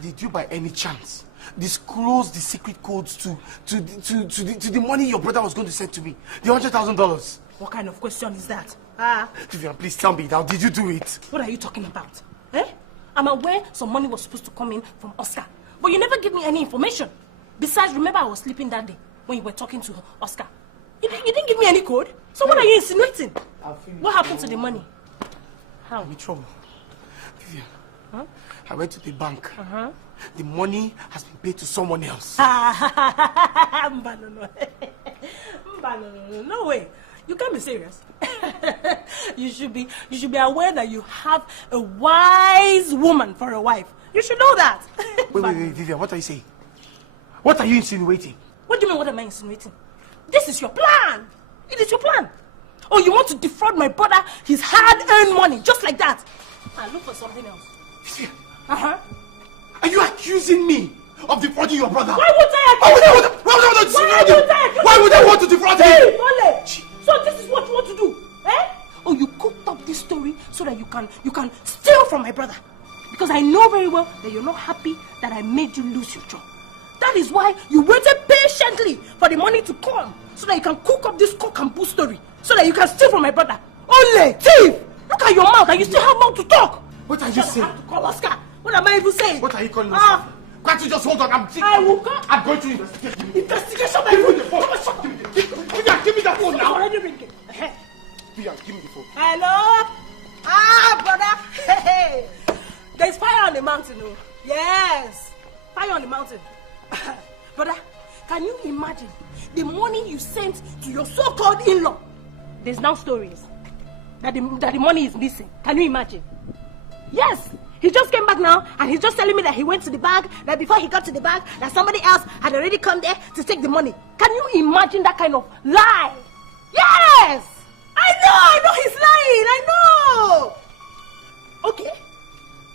Did you by any chance disclose the secret codes to the money your brother was going to send to me? The $100,000. What kind of question is that? Vivian, please tell me now, did you do it? What are you talking about? Eh? I'm aware some money was supposed to come in from Oscar, but you never gave me any information. Besides, remember I was sleeping that day when you were talking to Oscar. You didn't give me any code. So what are you insinuating? What happened to the money? How? I'm in trouble. Vivian, I went to the bank. The money has been paid to someone else. No way. You can't be serious. You should be aware that you have a wise woman for a wife. You should know that. Wait, Vivian, what are you saying? What are you insinuating? What do you mean, what am I insinuating? This is your plan. It is your plan. Oh, you want to defraud my brother his hard-earned money, just like that. Look for something else. Vivian. Are you accusing me of defrauding your brother? Why would I accuse you? Why would I want to defraud him? So this is what you want to do, eh? Oh, you cooked up this story so that you can steal from my brother. Because I know very well that you're not happy that I made you lose your job. That is why you waited patiently for the money to come so that you can cook up this cock and bull story so that you can steal from my brother. Ole, thief! Look at your mouth and you still have mouth to talk. What are you saying? I have to call Oscar. What am I even saying? What are you calling Oscar? Can't you just hold on? I'm going to investigate. Investigation, my phone. Give me the phone now. Already ringing. Give me the phone. Hello? Brother. Hey. There's fire on the mountain, oh. Yes. Fire on the mountain. Brother, can you imagine the money you sent to your so-called in-law? There's now stories that the money is missing. Can you imagine? Yes. He just came back now, and he's just telling me that he went to the bank, that before he got to the bank, that somebody else had already come there to take the money. Can you imagine that kind of lie? Yes! I know he's lying, I know! Okay,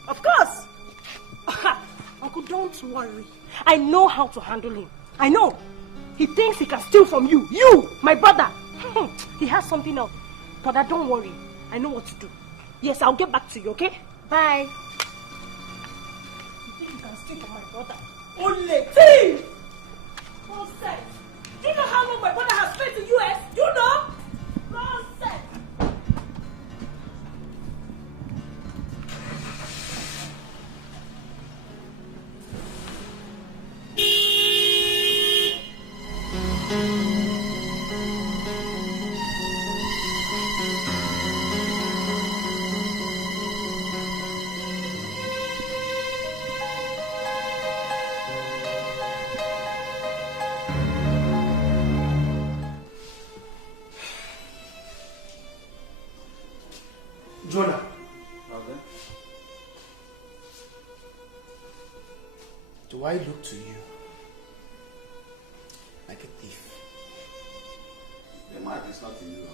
of course. Uncle, don't worry. I know how to handle him. I know. He thinks he can steal from you. You, my brother. He has something else. But don't worry. I know what to do. Yes, I'll get back to you, okay? Bye. You think you can steal from my brother? Only thief! Nonsense. Do you know how long my brother has spent in the US? Do you know? Nonsense. Jonah. Okay. Do I look to you like a thief? The mark is not in you.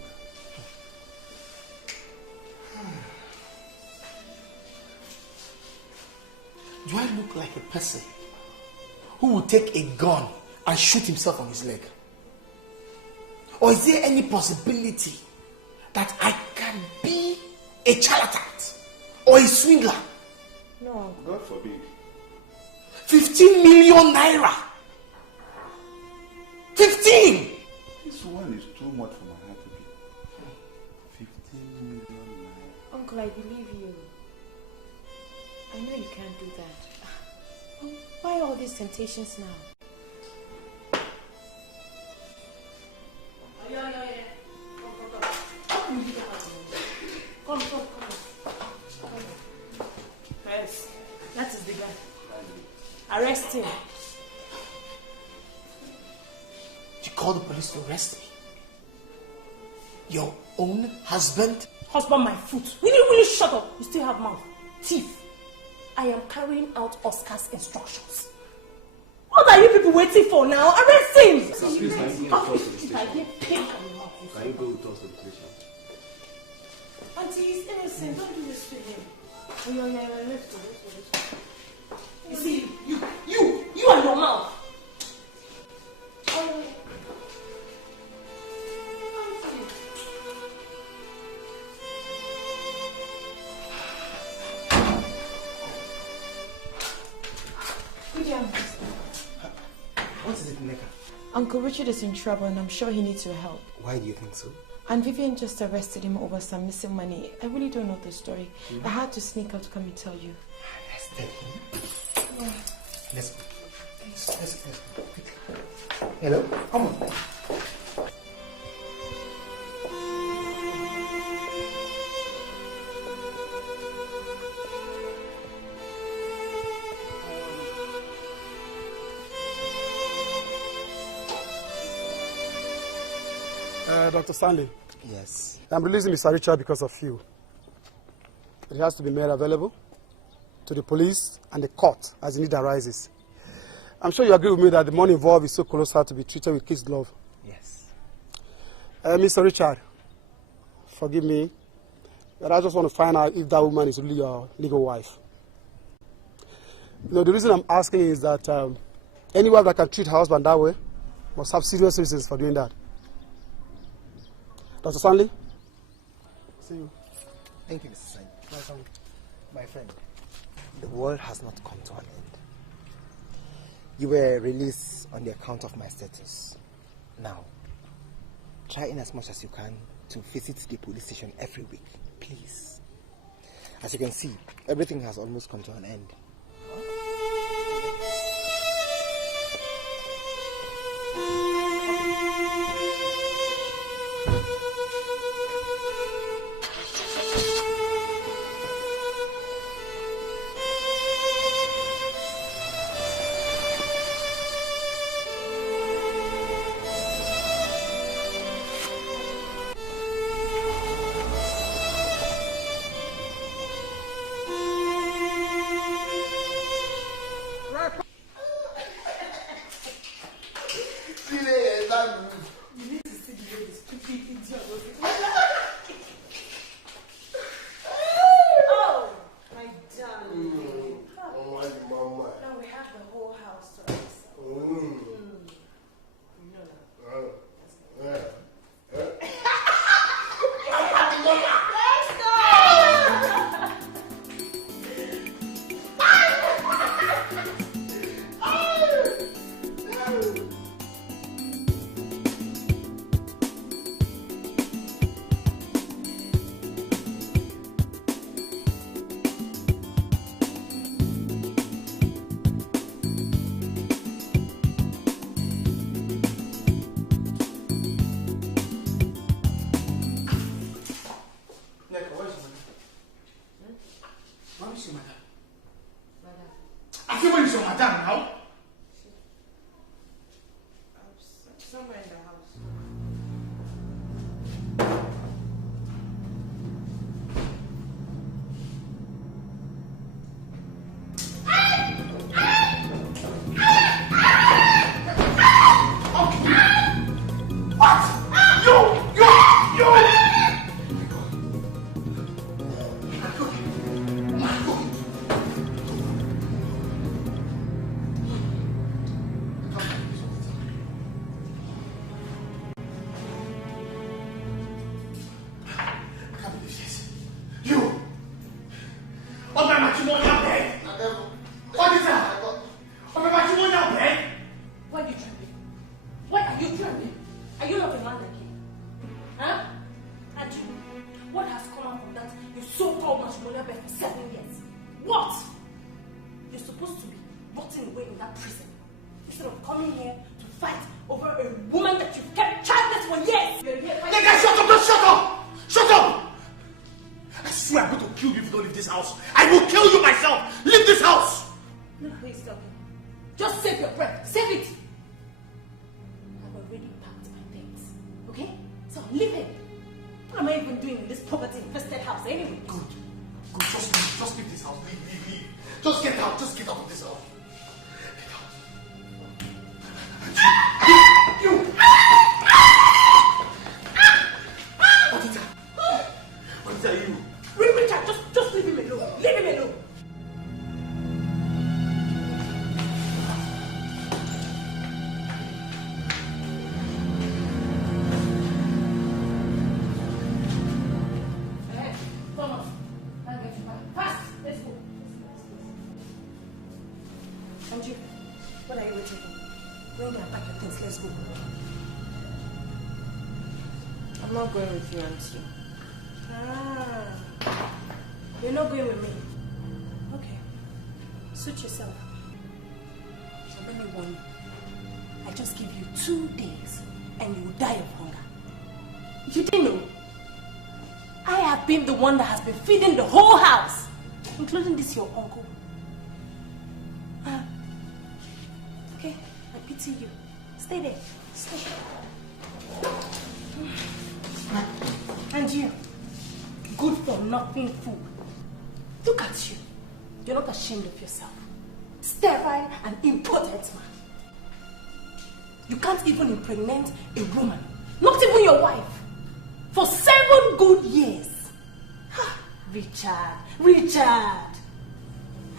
Do I look like a person who will take a gun and shoot himself on his leg? Or is there any possibility that I can be a charlatan or a swindler? No. God forbid. 15 million naira. 15! This one is too much for my heart to be. 15 million naira. Uncle, I believe you. I know you can't do that. Why all these temptations now? Come. Yes, that is the guy. Arrest him. You call the police to arrest me? Your own husband? Husband, my foot. Will will you shut up? You still have mouth. Thief. I am carrying out Oscar's instructions. What are you people waiting for now? Arrest him! Please, can you go with us to the station? I get paid from your mouth. Can you go with us to the station? Auntie, he's innocent. Don't do this to him. Oh, yeah, let's go. You see, you and your mouth. Oh, What is it, Neka? Uncle Richard is in trouble and I'm sure he needs your help. Why do you think so? And Vivian just arrested him over some missing money. I really don't know the story. I had to sneak out to come and tell you. Arrested him? Yeah. Let's go. Let's go. Quickly. Hello? Come on. Dr. Stanley, Yes. I'm releasing Mr. Richard because of you. It has to be made available to the police and the court as the need arises. I'm sure you agree with me that the money involved is so colossal to be treated with kid's glove. Yes. Mr. Richard, forgive me, but I just want to find out if that woman is really your legal wife. You know, the reason I'm asking is that any wife that can treat her husband that way must have serious reasons for doing that. Dr. Stanley? See you. Thank you, Mr. Sain. My friend, the world has not come to an end. You were released on the account of my status. Now, try in as much as you can to visit the police station every week, please. As you can see, everything has almost come to an end. am I even doing in this poverty-infested house anyway? Good. Just leave this house. Leave. Just get out of this house. Get out. You! What are you? Richard, just leave him alone. Leave him alone. Thomas, I'll get you back. Fast, let's go. Anju, what are you waiting for? Go in and pack your things, let's go. I'm not going with you, Auntie. You're not going with me. Okay. Suit yourself. So let me warn you. I just give you 2 days and you will die of hunger. You didn't know? I have been the one that has been feeding the whole house, including this your uncle. Okay, I pity you. Stay there. Stay. And you, good for nothing fool. Look at you. You're not ashamed of yourself. Sterile and impotent man. You can't even impregnate a woman, not even your wife, for 7 good years. Richard.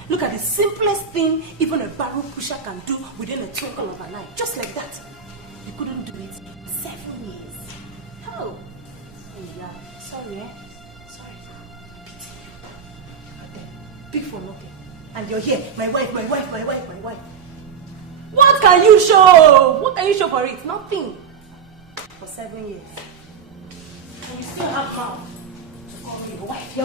Look at the simplest thing even a barrel pusher can do within a twinkle of an eye. Just like that. You couldn't do it in 7 years. Oh. Yeah. Sorry, Sorry. Big for nothing. And you're here. My wife. What can you show? What can you show for it? Nothing. For 7 years. And you still have mouth to call me your wife.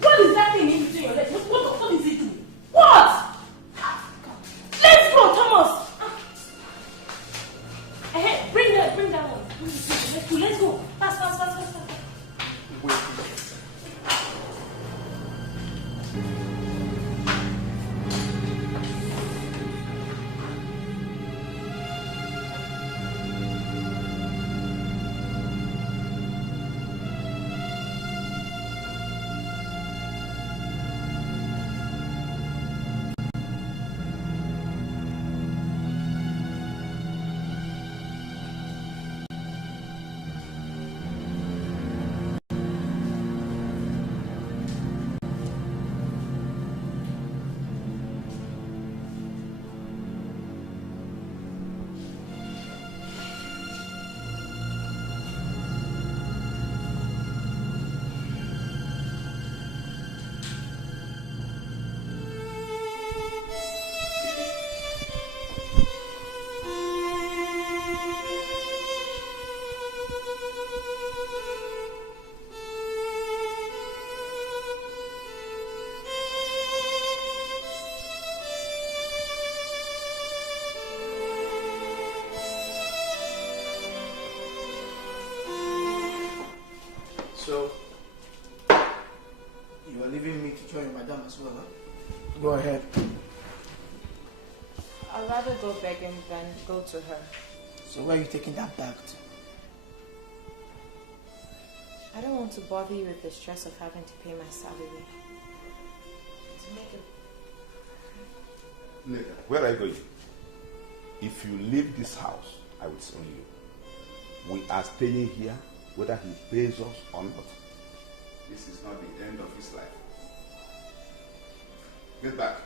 What is that thing in between your legs? What is it doing? What? Let's go, Thomas. Hey, bring that one. Let's go. Fast. Wait. So, you are leaving me to join Madame as well, huh? Go ahead. I'd rather go begging than go to her. So where are you taking that bag to? I don't want to bother you with the stress of having to pay my salary. To make it... Nigga, where are you going? If you leave this house, I will tell you. We are staying here, whether he pays us or not. This is not the end of his life. Get back.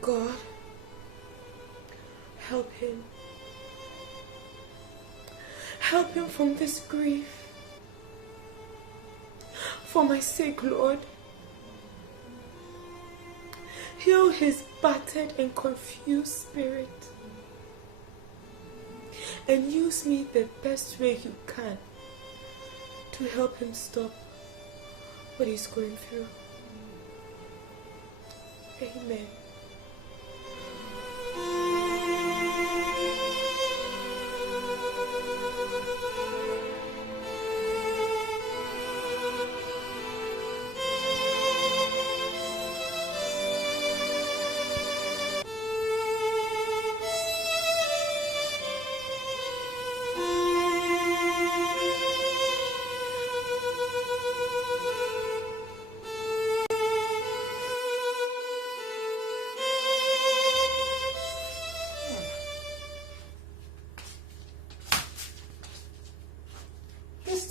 God, help him. Help him from this grief. For my sake, Lord. Heal his battered and confused spirit. And use me the best way you can to help him stop what he's going through. Amen.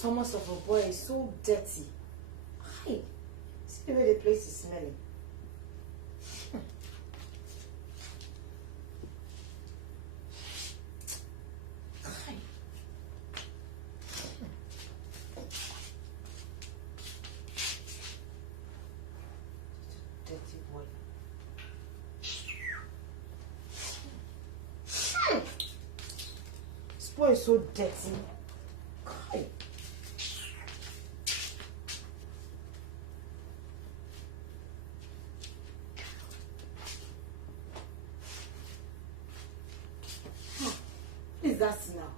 stomach of a boy is so dirty. Hi. See the way the place is smelling. Hi. Dirty boy. This boy is so dirty. Hi. What is that now?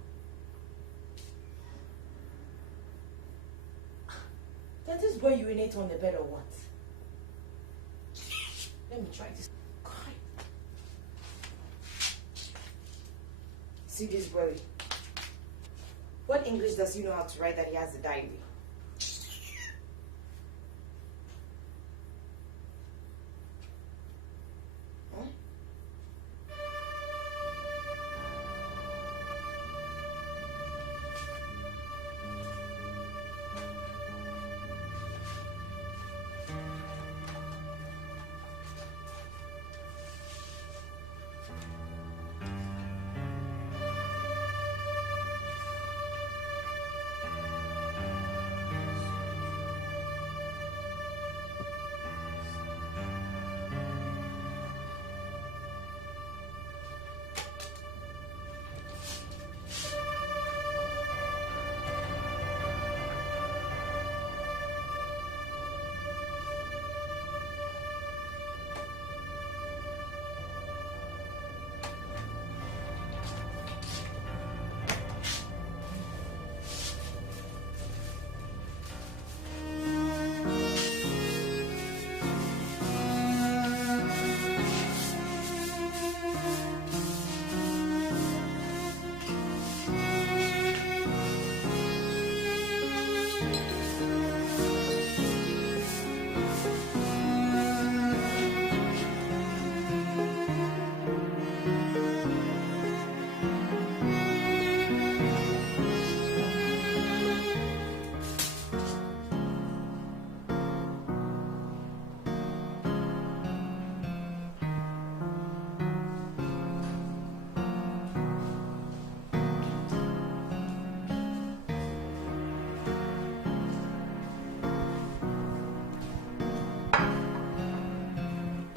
Does this boy urinate on the bed or what? Let me try this. God. See this boy. What English does he know how to write that he has a diary? Huh?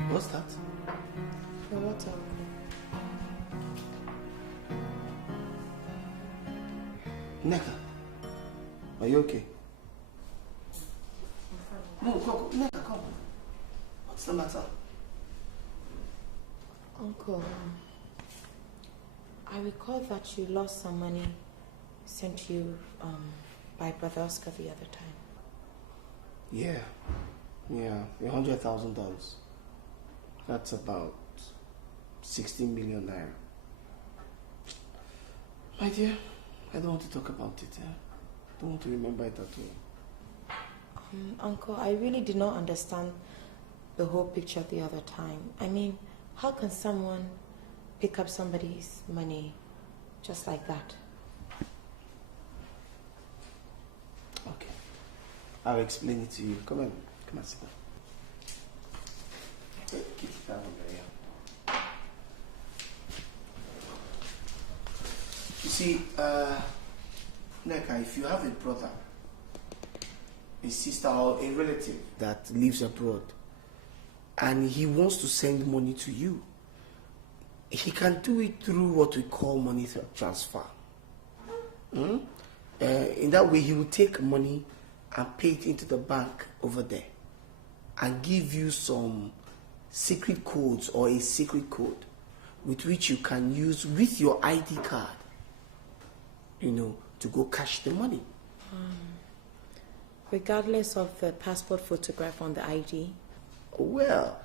What's that? Your water. Neka, are you okay? No, come, Neka, come. What's the matter? Uncle, I recall that you lost some money sent you by Brother Oscar the other time. Yeah, $100,000. That's about 16 million naira. My dear, I don't want to talk about it. I don't want to remember it at all. Uncle, I really did not understand the whole picture the other time. I mean, how can someone pick up somebody's money just like that? Okay, I'll explain it to you. Come on, sit down. Keep it down there, yeah. You see, Neka, if you have a brother, a sister, or a relative that lives abroad, and he wants to send money to you, he can do it through what we call money transfer. In that way, he will take money and pay it into the bank over there and give you some secret codes or a secret code with which you can use with your ID card, to go cash the money. Regardless of the passport photograph on the ID? Well,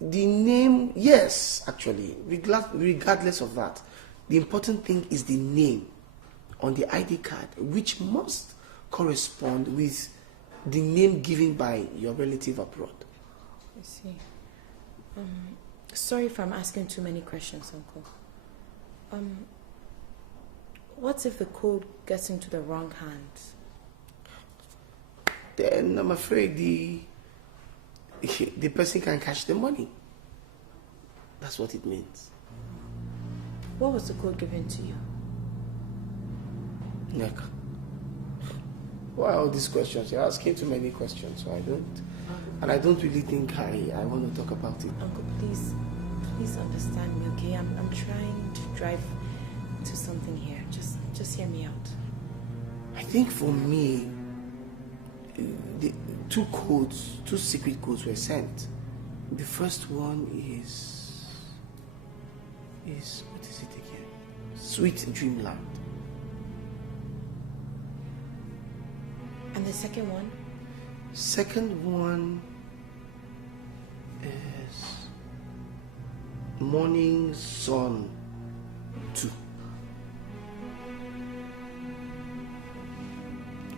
the name, yes, actually, regardless of that. The important thing is the name on the ID card, which must correspond with the name given by your relative abroad. I see. Sorry if I'm asking too many questions, Uncle. What if the code gets into the wrong hands? then I'm afraid the person can cash the money. That's what it means. What was the code given to you? Neka. Why all these questions? You're asking too many questions, so I don't. And I don't really think I want to talk about it. Uncle, please understand me, okay? I'm trying to drive to something here. Just hear me out. I think for me, the two secret codes were sent. The first one is what is it again? Sweet Dreamland. And the second one? Second one is Morning Sun 2.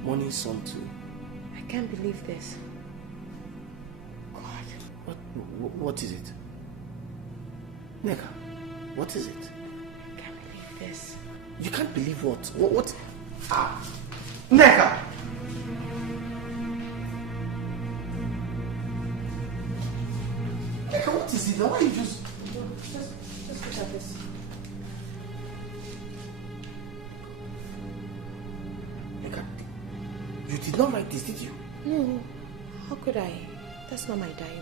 Morning Sun 2. I can't believe this. God. What is it? Neka, what is it? I can't believe this. You can't believe what? What? Ah! Neka! Neka, what is it? Why are you just look at this. Neka, you did not write this, did you? No. How could I? That's not my diary.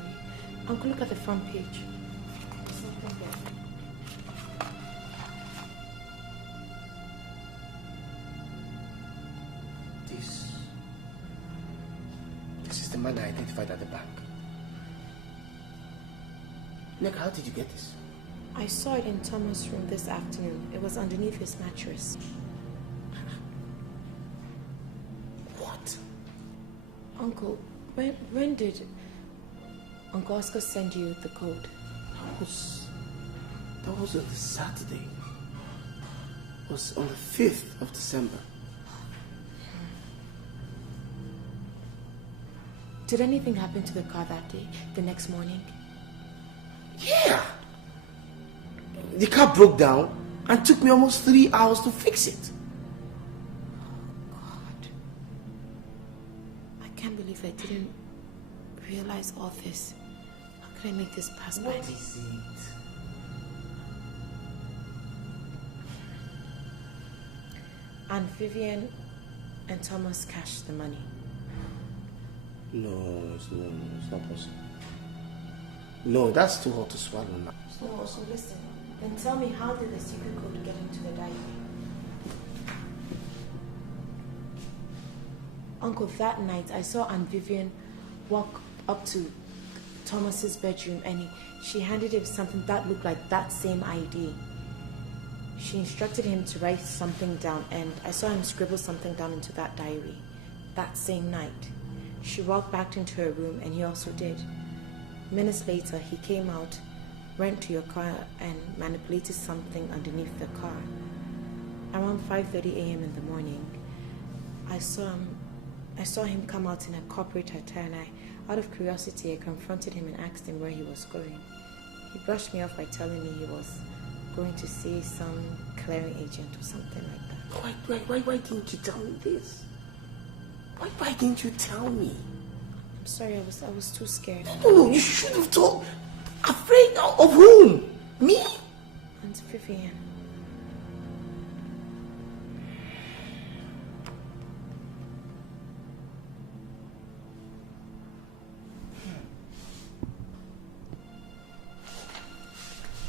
Uncle, look at the front page. There's something there. This is the man I identified at the bank. Nick, how did you get this? I saw it in Thomas' room this afternoon. It was underneath his mattress. What? Uncle, when did Uncle Oscar send you the code? That was on the Saturday. It was on the 5th of December. Did anything happen to the car that day, the next morning? Yeah. The car broke down and took me almost 3 hours to fix it. God. I can't believe I didn't realize all this. How could I make this pass by? What is it? And Vivian and Thomas cashed the money. No, it's not possible. No, that's too hot to swallow now. No, so listen. Then tell me, how did the secret code get into the diary? Uncle, that night I saw Aunt Vivian walk up to Thomas's bedroom and she handed him something that looked like that same ID. She instructed him to write something down and I saw him scribble something down into that diary that same night. She walked back into her room and he also did. Minutes later, he came out, went to your car and manipulated something underneath the car. Around 5:30 a.m. in the morning, I saw him come out in a corporate attire and out of curiosity, I confronted him and asked him where he was going. He brushed me off by telling me he was going to see some clearing agent or something like that. Why didn't you tell me this? Why didn't you tell me? I'm sorry, I was too scared. No, you should have told. Afraid of whom? Me? Aunt Vivian.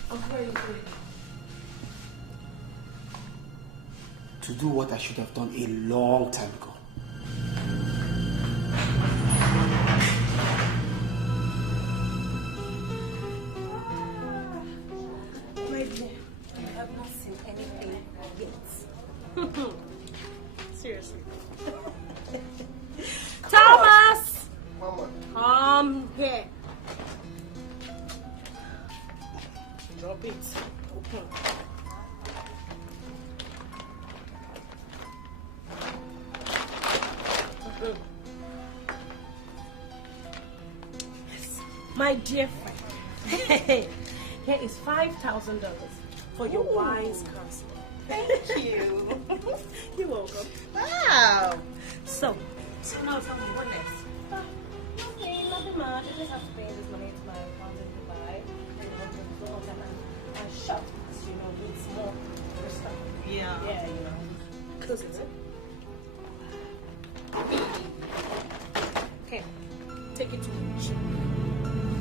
What are you doing? To do what I should have done a long time ago. My dear, I have not seen anything yet. Seriously. Thomas! Mama. Come here. Drop it. Open. My dear friend, here is $5,000 for your wise counsel. Thank you. You're welcome. Wow. So, So now tell me, what next? Nothing much. I just have to pay this money to my account in Dubai. And go on and shop, you know, with more stuff. Yeah. Yeah, you know. Close it. Okay. Take it to me. I'm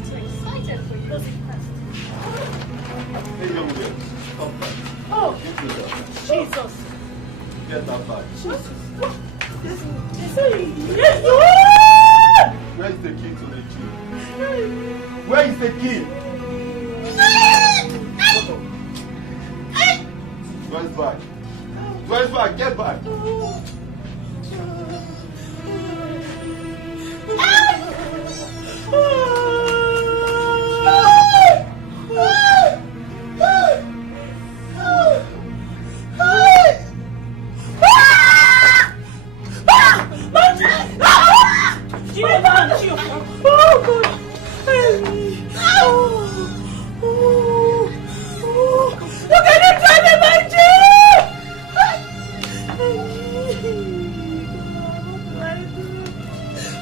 so excited for you. Close it first. Hey, young girl, come back. Oh, Give me that. Jesus. Get that bag. Where is the key to the jeep? Where is the key? Where's bag? Where's bag? Get back.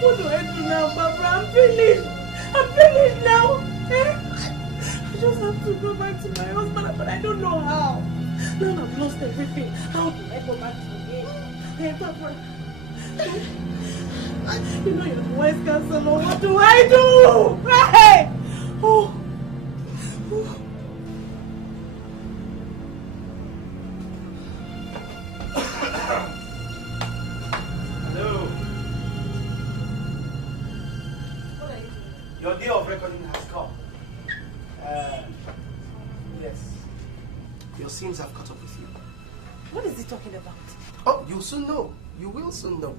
What do I do now, Barbara? I'm finished. I'm finished now. I just have to go back to my husband, but I don't know how. Now I've lost everything. How do I go back to him? Hey, Barbara. You know you're the wise counselor. What do I do? Hey! Oh. Hello. Your day of reckoning has come. Yes. Your sins have caught up with you. What is he talking about? Oh, you'll soon know. You will soon know.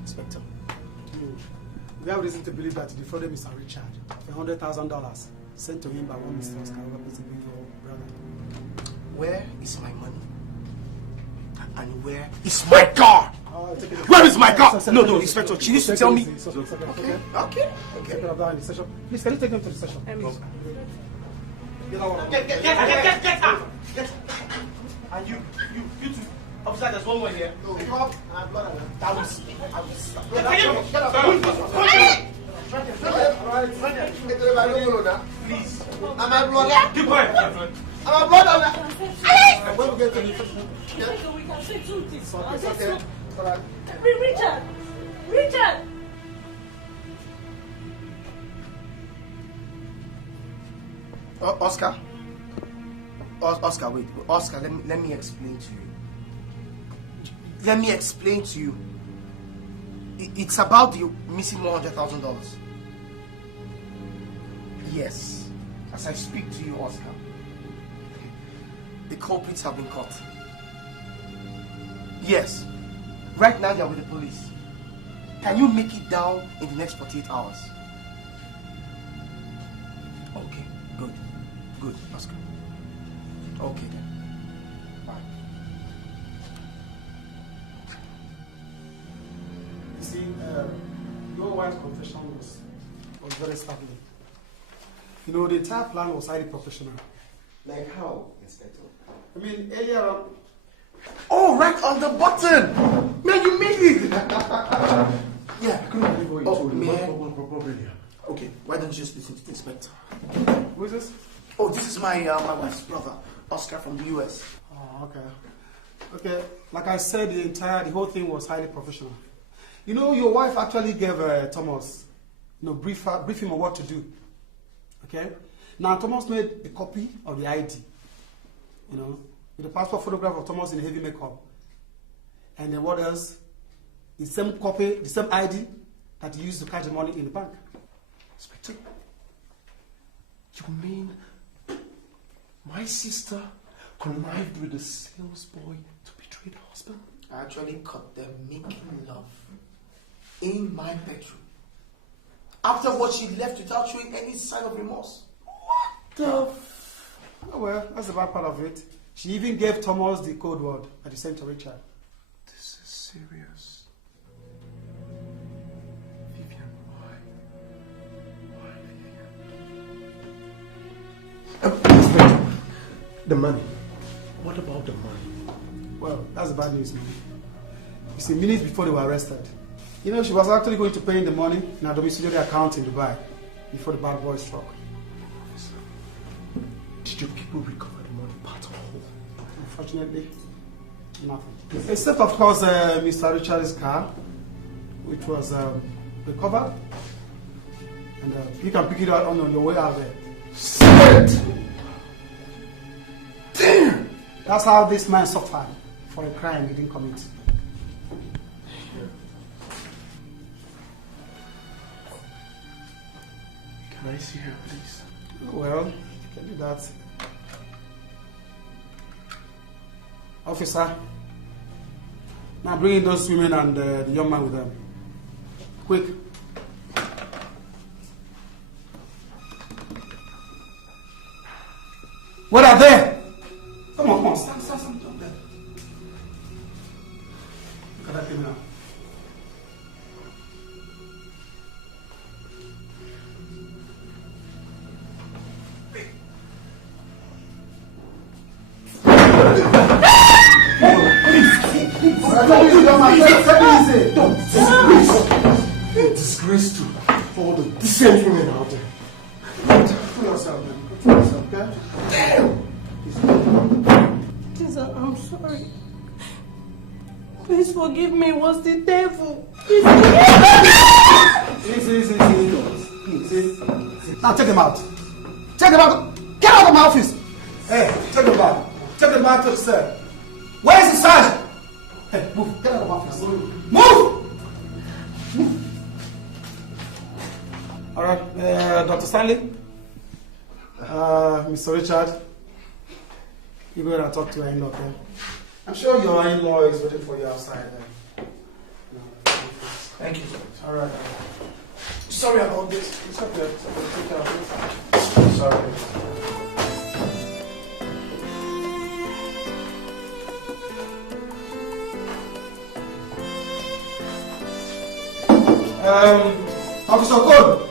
Inspector. We have reason to believe that he defrauded Mr. Richard for $100,000 sent to him by one Mr. Oscar, who happens to be your brother. Where is my money? And where is my car? Where is my car? No, Inspector, she needs to tell me. Okay. Please, can you take them to the station? Get out. And you two. Officer, there's one more here. No, you have blood. I will stop. Please. Am I blood? Keep quiet. Am I blood? When we get to the We can say two things. okay. Richard! Oscar, wait. Oscar, let me explain to you. Let me explain to you. It's about the missing $100,000. Yes. As I speak to you, Oscar, the culprits have been caught. Yes. Right now they are with the police. Can you make it down in the next 48 hours? Okay. Good, Oscar. Okay then. Bye. You see, your wife's confession was very startling. You know, the entire plan was highly professional. Like how, Inspector? I mean, earlier on... Oh, right on the button! Man, you made it! Yeah. I couldn't believe what you told me. Man. What problem here? Okay, why don't you just listen to the inspector? Who is this? Oh, this is my wife's brother, Oscar from the US. Oh, okay. Okay, like I said, the whole thing was highly professional. You know, your wife actually gave Thomas, brief him on what to do. Okay? Now, Thomas made a copy of the ID, with the passport photograph of Thomas in heavy makeup. And then what else? The same copy, the same ID that he used to catch the money in the bank. Inspector, you mean my sister connived with the sales boy to betray the husband? I actually caught them making love in my bedroom. After what she left without showing any sign of remorse. What the Oh, well, that's the bad part of it. She even gave Thomas the code word at the same to Richard. This is serious. Vivian, why? Why, Vivian? The money. What about the money? Well, that's the bad news, man. You see, minutes before they were arrested, You know, she was actually going to pay in the money in her domiciliary account in Dubai before the bad boy struck. Did your people recover the money part or whole? Unfortunately, nothing. Except, of course, Mr. Richard's car, which was recovered. And you can pick it up on your way out there. Shit! Damn! That's how this man suffered for a crime he didn't commit. Can I see her, please? Well, can do that. Officer, now bring in those women and the young man with them. Quick. What are they? Come on, stand up there. Look at that criminal. You're disgrace to all the decent women out there. Control yourself, man. Control yourself, okay? Damn! Jesus, I'm sorry. Please forgive me. It was the devil. Easy. Now take them out. Take them out. Get out of my office. Hey, take them back. Take them back to the cell. Where is the sergeant? Hey, move. Get out of my office. Move! All right, Dr. Stanley. Mr. Richard. You go ahead and talk to your in-law, okay? I'm sure your in-law is waiting for you outside. Thank you. All right. Sorry about this. It's okay. Take care of it. Sorry. Officer Code.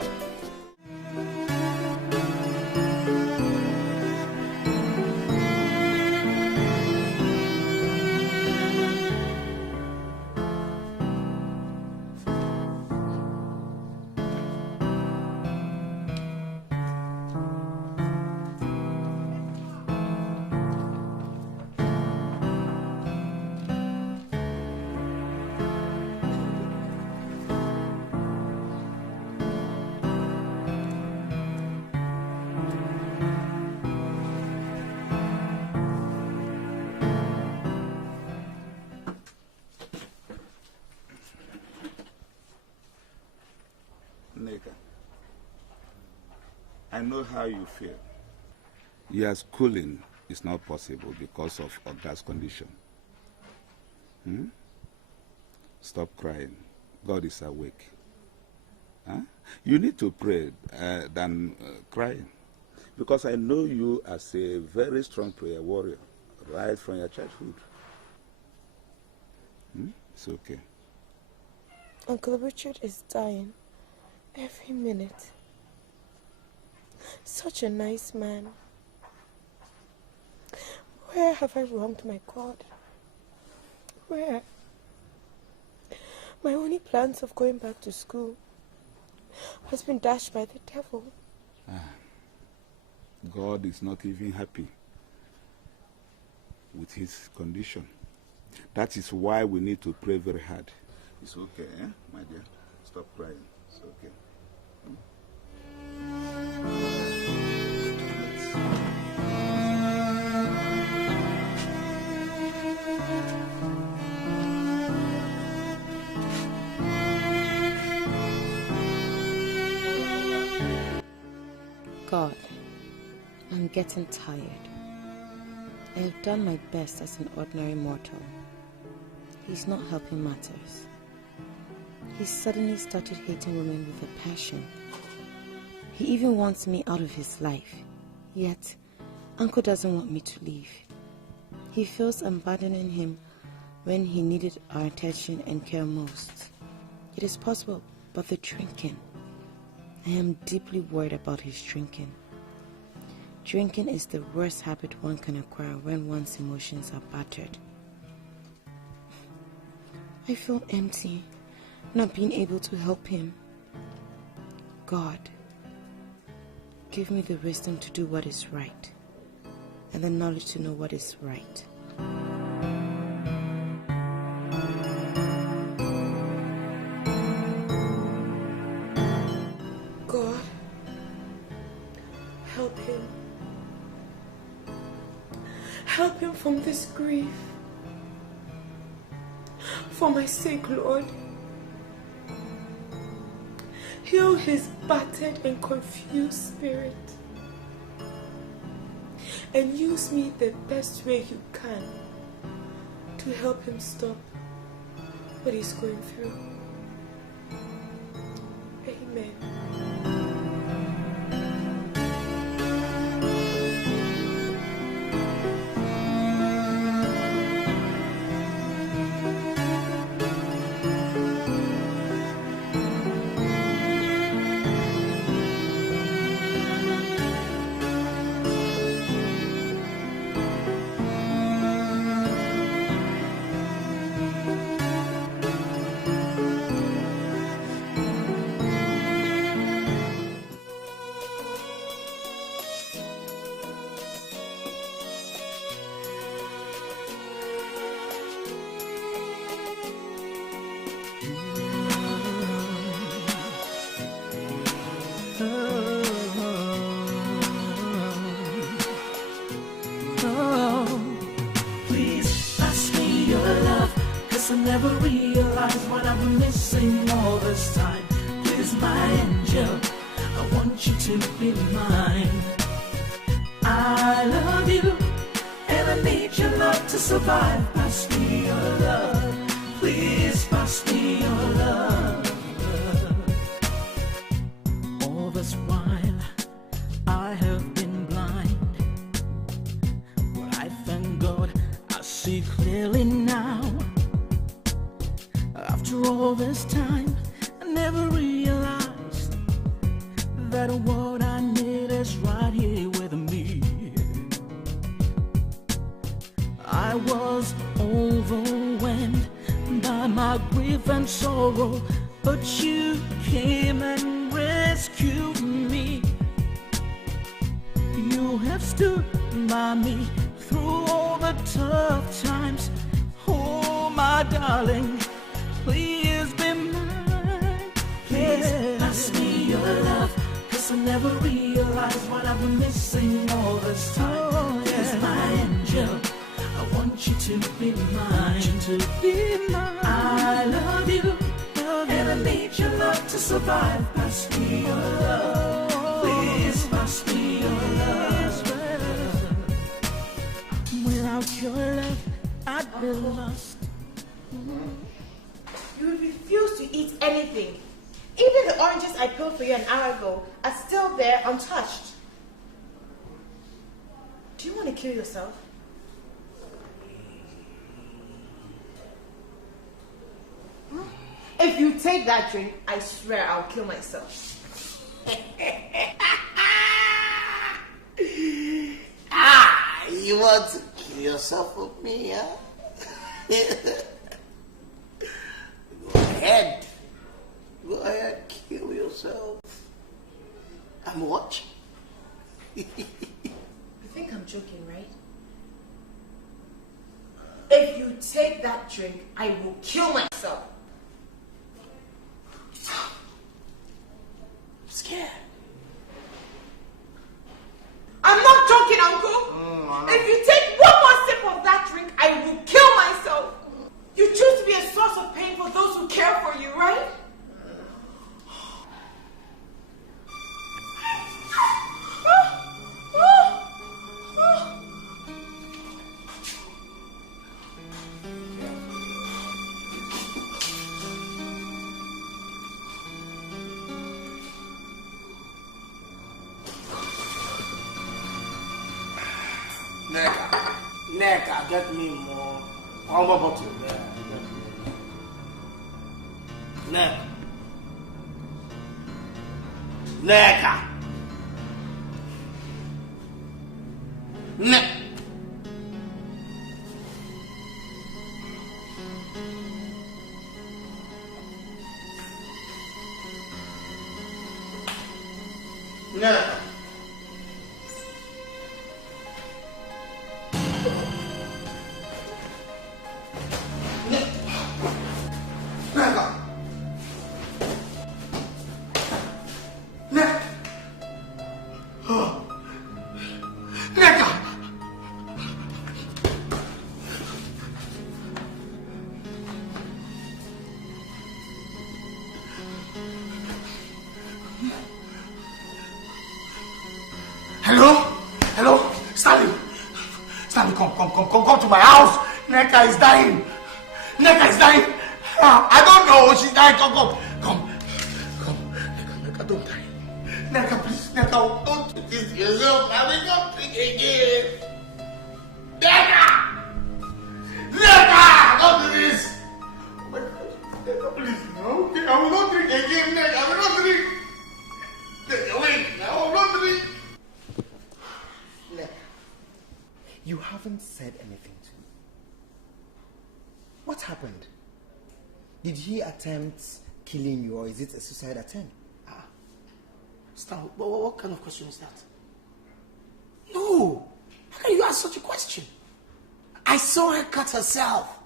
I know how you feel. Yes, schooling is not possible because of Oga's condition. Stop crying. God is awake. Huh? You need to pray than crying. Because I know you as a very strong prayer warrior, right from your childhood. It's okay. Uncle Richard is dying every minute. Such a nice man. Where have I wronged my God? Where? My only plans of going back to school has been dashed by the devil. God is not even happy with his condition. That is why we need to pray very hard. It's okay, my dear? Stop crying. It's okay. God, I'm getting tired. I have done my best as an ordinary mortal. He's not helping matters. He suddenly started hating women with a passion. He even wants me out of his life. Yet, Uncle doesn't want me to leave. He feels I'm abandoning him when he needed our attention and care most. It is possible, but the drinking. I am deeply worried about his drinking. Drinking is the worst habit one can acquire when one's emotions are battered. I feel empty not being able to help him. God, give me the wisdom to do what is right and the knowledge to know what is right. God, help him. Help him from this grief. For my sake, Lord. Heal his battered and confused spirit. And use me the best way you can to help him stop what he's going through. Amen. If you take that drink, I swear I'll kill myself. You want to kill yourself with me, huh? Go ahead. Go ahead, kill yourself. I'm watching. You think I'm joking, right? If you take that drink, I will kill myself. I'm scared. I'm not joking, Uncle. If you take one more sip of that drink, I will kill myself. You choose to be a source of pain for those who care for you, right? Neka, get me more. One more bottle. Yeah, Neka. Neka. Neka. Neka. Hello? Hello? Stanley! Stanley, come to my house! Neka is dying! Neka is dying! I don't know, she's dying, come. Neka, don't die. Neka, please, Neka, don't do this to yourself. I will not drink again. Neka! Neka, don't do this! Oh my God, Neka, please, no. Okay, I will not drink again, Neka, I will not drink. Neka, wait, I will not drink. You haven't said anything to me. What happened? Did he attempt killing you, or is it a suicide attempt? Stan, what kind of question is that? No! How can you ask such a question? I saw her cut herself.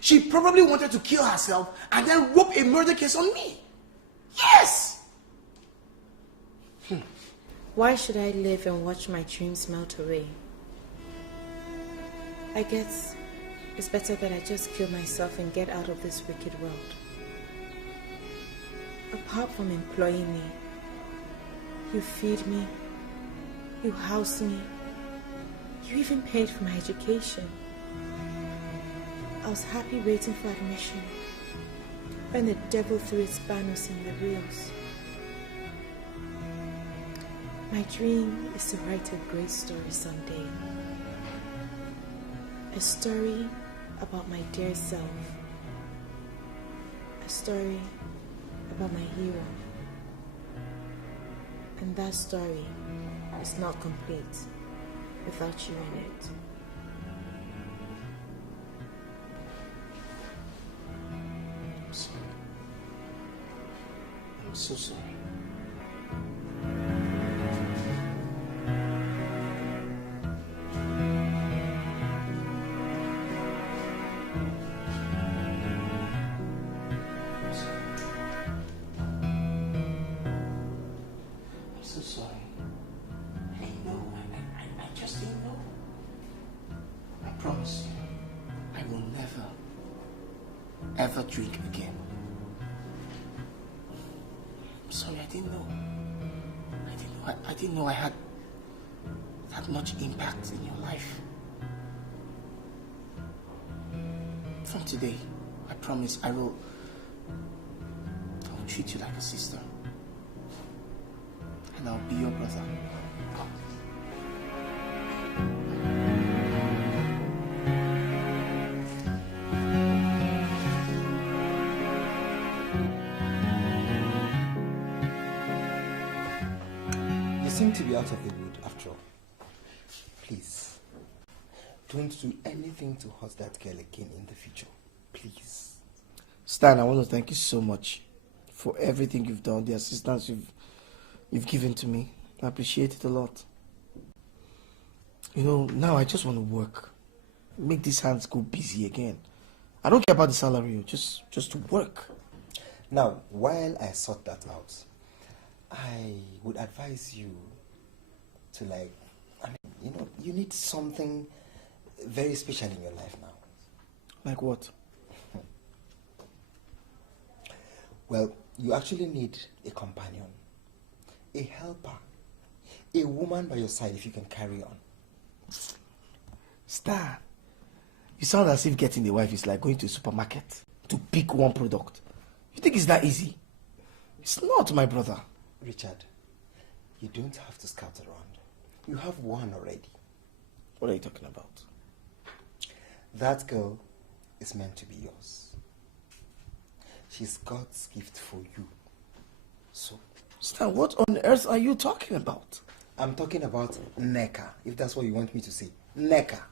She probably wanted to kill herself and then rope a murder case on me. Yes! Why should I live and watch my dreams melt away? I guess it's better that I just kill myself and get out of this wicked world. Apart from employing me, you feed me, you house me, you even paid for my education. I was happy waiting for admission when the devil threw its banners in the wheels. My dream is to write a great story someday. A story about my dear self. A story about my hero. And that story is not complete without you in it. I'm sorry. I'm so sorry. Ever drink again. I'm sorry, I didn't know. I didn't know I had that much impact in your life. From today, I promise I will treat you like a sister. And I'll be your brother. Come. Seem to be out of the wood after all. Please, don't do anything to hurt that girl again in the future. Please. Stan, I want to thank you so much for everything you've done, the assistance you've given to me. I appreciate it a lot. You know, now I just want to work. Make these hands go busy again. I don't care about the salary, just to work. Now, while I sort that out, I would advise you to you need something very special in your life now. Like what? Well, you actually need a companion, a helper, a woman by your side if you can carry on. Stan, you sound as if getting a wife is like going to a supermarket to pick one product. You think it's that easy? It's not, my brother. Richard, you don't have to scout around. You have one already. What are you talking about? That girl is meant to be yours. She's God's gift for you. So, Stan, what on earth are you talking about? I'm talking about Neka, if that's what you want me to say. Neka.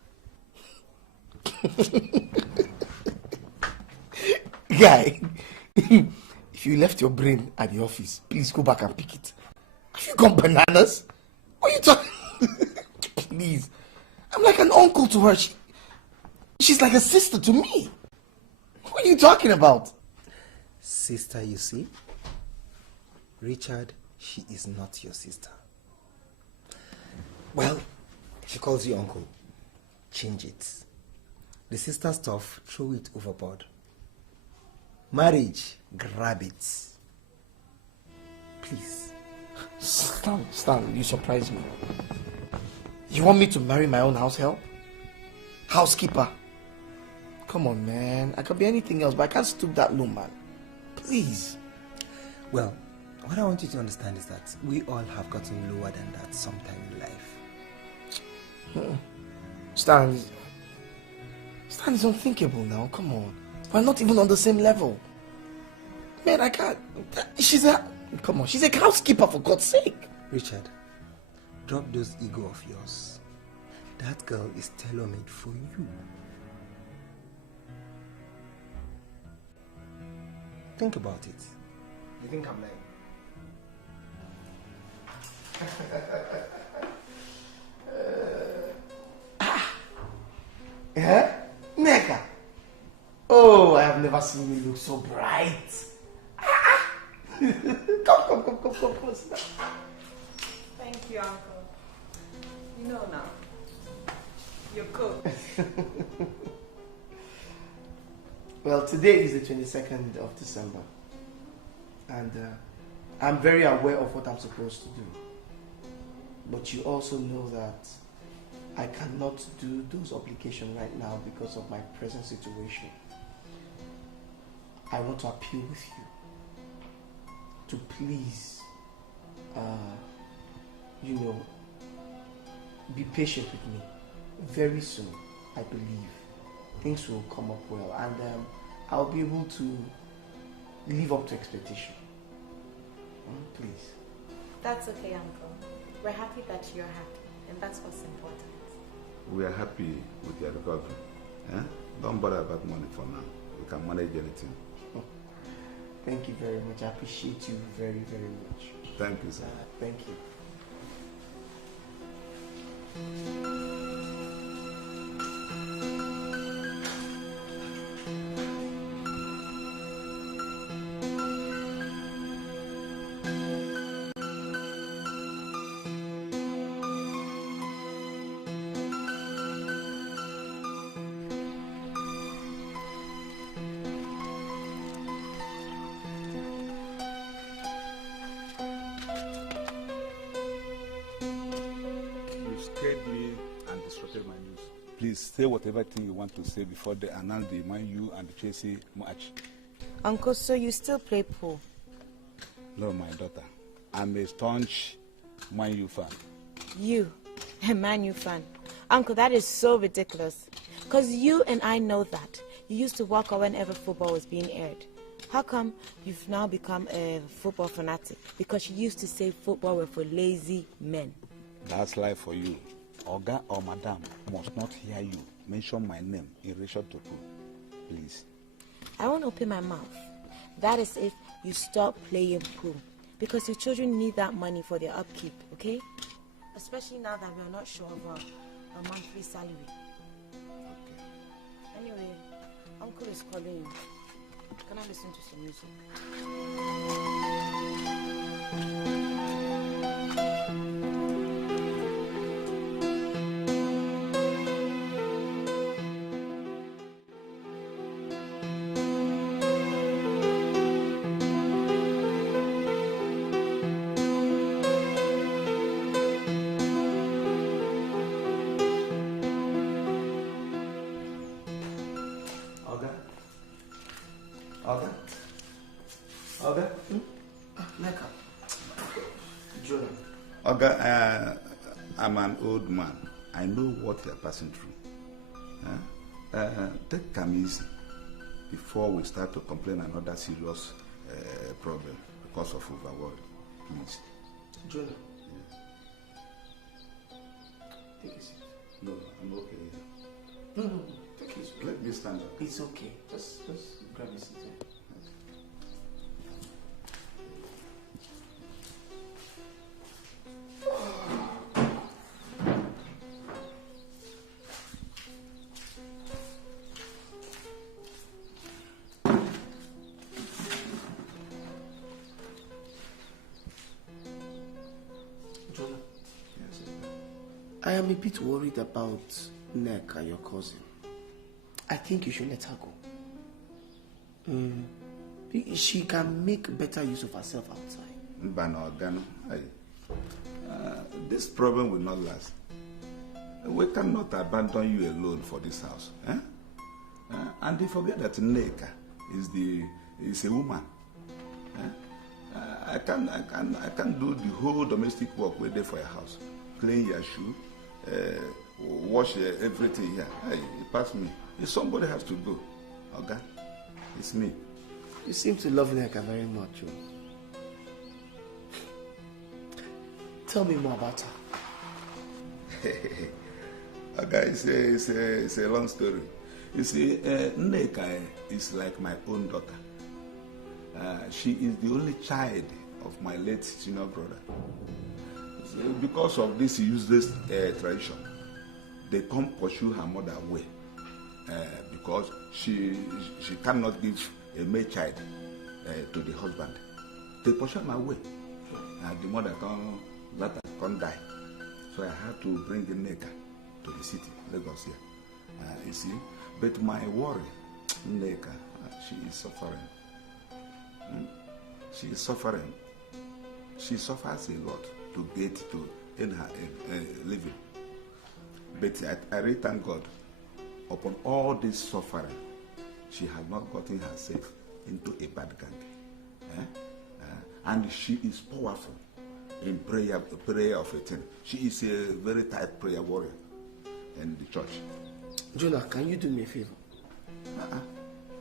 Guy, if you left your brain at the office, please go back and pick it. Have you gone bananas? What are you talking? Please. I'm like an uncle to her. She's like a sister to me. What are you talking about? Sister, you see? Richard, she is not your sister. Well, she calls you uncle. Change it. The sister stuff, throw it overboard. Marriage, grab it. Please. Stan, you surprise me. You want me to marry my own house help? Housekeeper? Come on, man. I could be anything else, but I can't stoop that low, man. Please. Well, what I want you to understand is that we all have gotten lower than that sometime in life. Stan is unthinkable now. Come on. We're not even on the same level. Man, I can't. She's a housekeeper, for God's sake. Richard, drop those ego of yours. That girl is tailor-made for you. Think about it. You think I'm lying? Yeah? Neka. Oh, I have never seen you look so bright. Come. Thank you, Uncle. You know now. You're cooked. Well, today is the 22nd of December. And I'm very aware of what I'm supposed to do. But you also know that I cannot do those obligations right now because of my present situation. I want to appeal with you to please, be patient with me. Very soon, I believe, things will come up well, and I'll be able to live up to expectation. Please. That's okay, Uncle. We're happy that you're happy, and that's what's important. We are happy with your recovery. Don't bother about money for now. We can manage anything. Thank you very much. I appreciate you very, very much. Thank you, sir. Thank you. Please say whatever thing you want to say before they announce the Man U and the Chelsea match. Uncle, so you still play pool? No, my daughter. I'm a staunch Man U fan. You, a Man U fan? Uncle, that is so ridiculous. Because you and I know that. You used to walk out whenever football was being aired. How come you've now become a football fanatic? Because you used to say football were for lazy men. That's life for you. Oga or Madam must not hear you mention my name in relation to pool. Please. I won't open my mouth. That is if you stop playing pool. Because your children need that money for their upkeep, okay? Especially now that we're not sure of a monthly salary. Okay. Anyway, Uncle is calling you. Can I listen to some music? I'm an old man. I know what you're passing through. Take time easy before we start to complain another serious problem because of overwork. Please. Jonah. Yes. Take a seat. No, I'm okay. No. Take a seat. Let me stand up. It's okay. Just grab a seat. I'm a bit worried about Neka, your cousin. I think you should let her go. She can make better use of herself outside. This problem will not last. We cannot abandon you alone for this house. Eh? And they forget that Neka is a woman. Eh? I can do the whole domestic work we're there for your house. Clean your shoe, wash everything here. Hey, pass me. If somebody has to go, okay? It's me. You seem to love Neka very much. Tell me more about her. Okay, it's a long story. You see, Neka is like my own daughter. She is the only child of my late senior brother. So because of this useless tradition, they can't pursue her mother away. Because she cannot give a male child to the husband. They pursue her away. The mother can't die. So I had to bring Neka to the city, Lagos here. You see? But my worry, Neka, she is suffering. She is suffering. She suffers a lot to get to earn her living. But I really thank God, upon all this suffering, she has not gotten herself into a bad gang. And she is powerful in prayer of a thing. She is a very tight prayer warrior in the church. Jonah, can you do me a favor?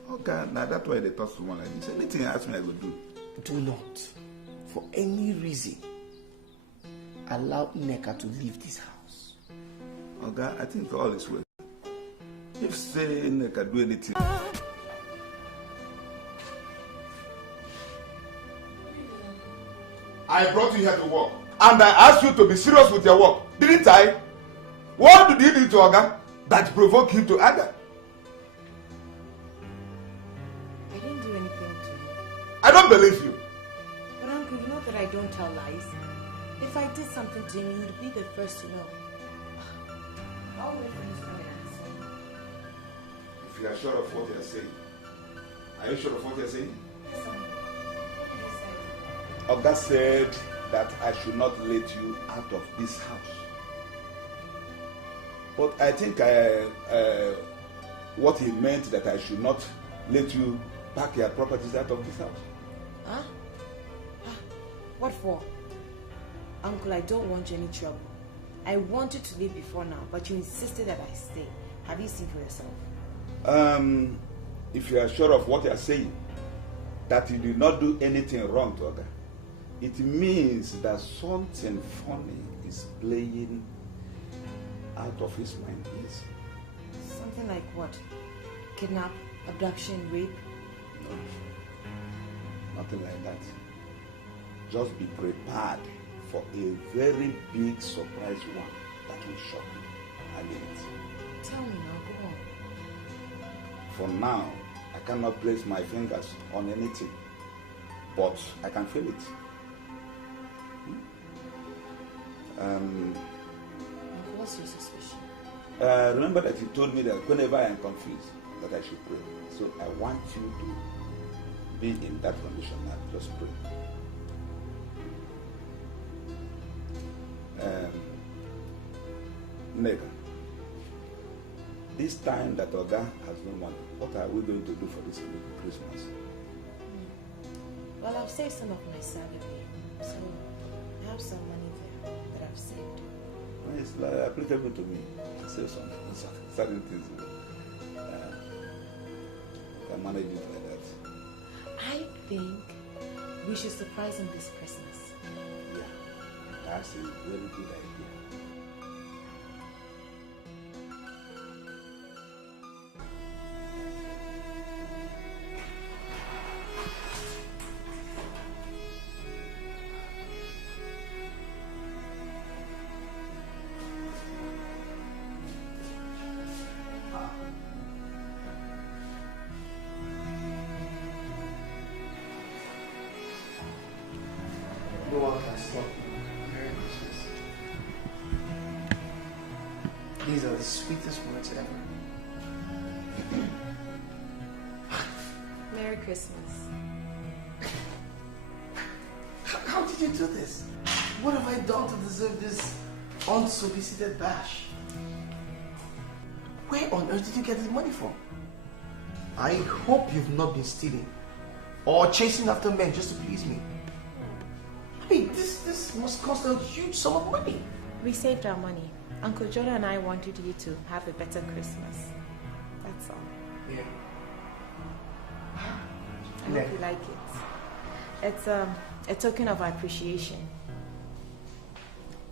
Okay, now that's why they talk to one like this. Anything you ask me, I will do. Do not, for any reason, allow Neka to leave this house. Okay, I think all is well. If say Neka do anything. I brought you here to work, and I asked you to be serious with your work, didn't I? What did you do to Oga that provoked him to anger? I didn't do anything to you. I don't believe you. But Uncle, you know that I don't tell lies. If I did something to him, you would be the first to know. I'll wait for you to come and ask me. If you are sure of what you are saying, are you sure of what you are saying? Yes, Uncle. Oga said that I should not let you out of this house. But I think what he meant that I should not let you pack your properties out of this house. Huh? What for? Uncle, I don't want any trouble. I wanted to leave before now, but you insisted that I stay. Have you seen for yourself? If you are sure of what you are saying, that you did not do anything wrong to Oga, it means that something funny is playing out of his mind. Yes. Something like what? Kidnap, abduction, rape? No, nothing like that. Just be prepared for a very big surprise one that will shock you. I mean it. Tell me now, go on. For now, I cannot place my fingers on anything, but I can feel it. What's your suspicion? Remember that you told me that whenever I am confused, that I should pray. So I want you to be in that condition now. Just pray. Nega, this time that Oga has no money, what are we going to do for this Christmas? Well, I've saved some of my salary, so I have some money there that I've saved. Well, it's like applicable to me. I save some certain things. I can manage it like that. I think we should surprise him this Christmas. Yeah, that's a very good idea. the sweetest words ever. Merry Christmas. How did you do this? What have I done to deserve this unsolicited bash? Where on earth did you get this money from? I hope you've not been stealing or chasing after men just to please me. I mean, this must cost a huge sum of money. We saved our money. Uncle Jonah and I wanted you to have a better Christmas. That's all. Yeah. I hope you like it. It's a token of appreciation.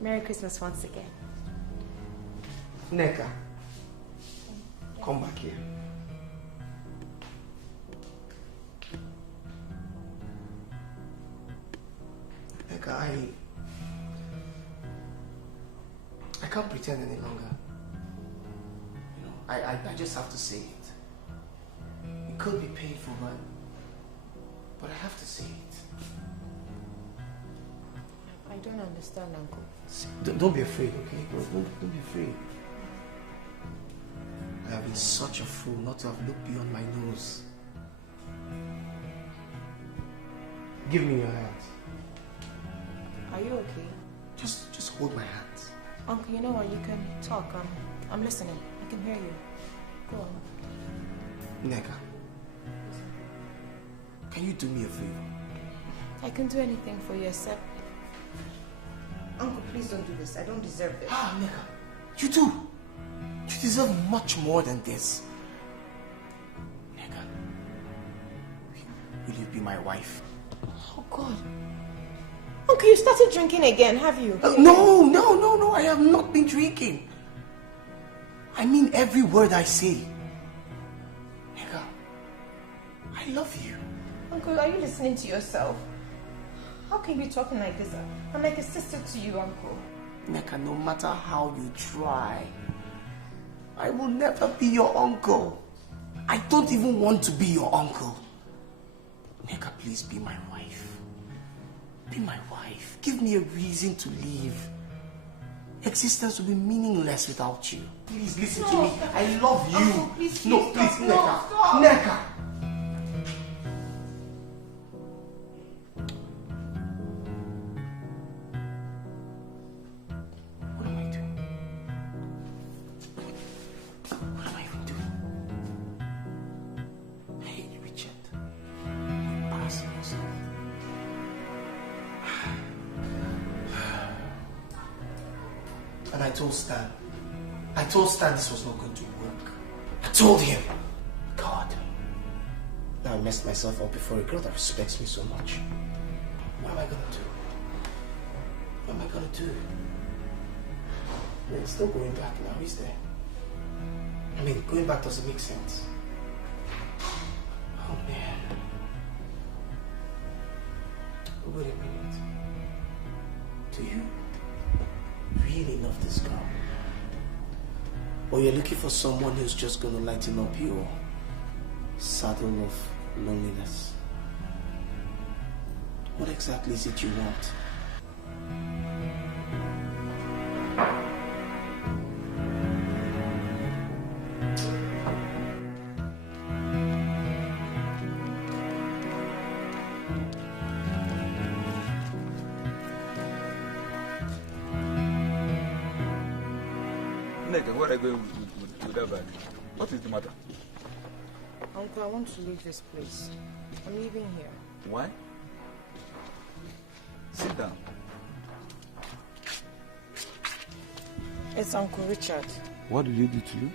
Merry Christmas once again. Neka, come back here. Neka, I can't pretend any longer. You know, I just have to say it. It could be painful, but I have to say it. I don't understand, Uncle. Don't be afraid, okay? Don't be afraid. I have been such a fool not to have looked beyond my nose. Give me your hands. Are you okay? Just hold my hands. Uncle, you know what? You can talk. I'm listening. I can hear you. Go on. Neka, can you do me a favor? I can do anything for you except... Uncle, please don't do this. I don't deserve this. Ah, Neka, you do. You deserve much more than this. Neka, will you be my wife? Oh, God. Uncle, you started drinking again, have you? No, I have not been drinking. I mean every word I say. Neka, I love you. Uncle, are you listening to yourself? How can you be talking like this? I'm like a sister to you, Uncle. Neka, no matter how you try, I will never be your uncle. I don't even want to be your uncle. Neka, please be my wife. Be my wife. Give me a reason to live. Existence will be meaningless without you. Please listen to me. I love you. Uncle, please, no, stop. please, No, Neka. stop. Neka. What am I doing? What am I even doing? Hey, Richard. You're embarrassing yourself. And I told Stan this was not going to work. I told him. God. Now I messed myself up before a girl that respects me so much. What am I going to do? What am I going to do? There's no going back now, is there? I mean, going back doesn't make sense. Oh, man. But wait a minute. Do you really love this girl? Or you're looking for someone who's just going to lighten up your saddle of loneliness? What exactly is it you want? Neka, where are you going with that bag? What is the matter? Uncle, I want to leave this place. I'm leaving here. Why? Sit down. It's Uncle Richard. What did he do to you?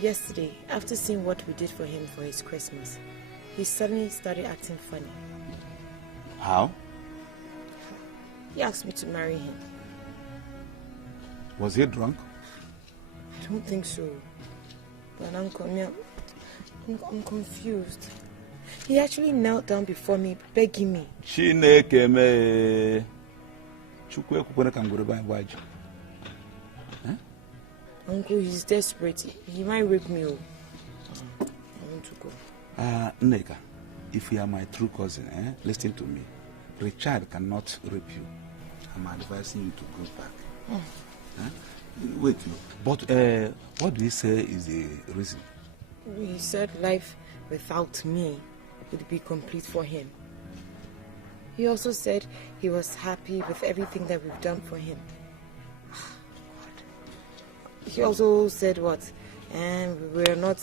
Yesterday, after seeing what we did for him for his Christmas, he suddenly started acting funny. How? He asked me to marry him. Was he drunk? I don't think so. But Uncle, I'm confused. He actually knelt down before me, begging me. Chineke me. Chukwu ekwukwene ka ngwere ba iwaji. Uncle, he's desperate. He might rape me. I want to go. Neka, if you are my true cousin, listen to me. Richard cannot rape you. I'm advising you to go back. Wait, but what do you say is the reason? He said life without me would be complete for him. He also said he was happy with everything that we've done for him. He also said what? And we were not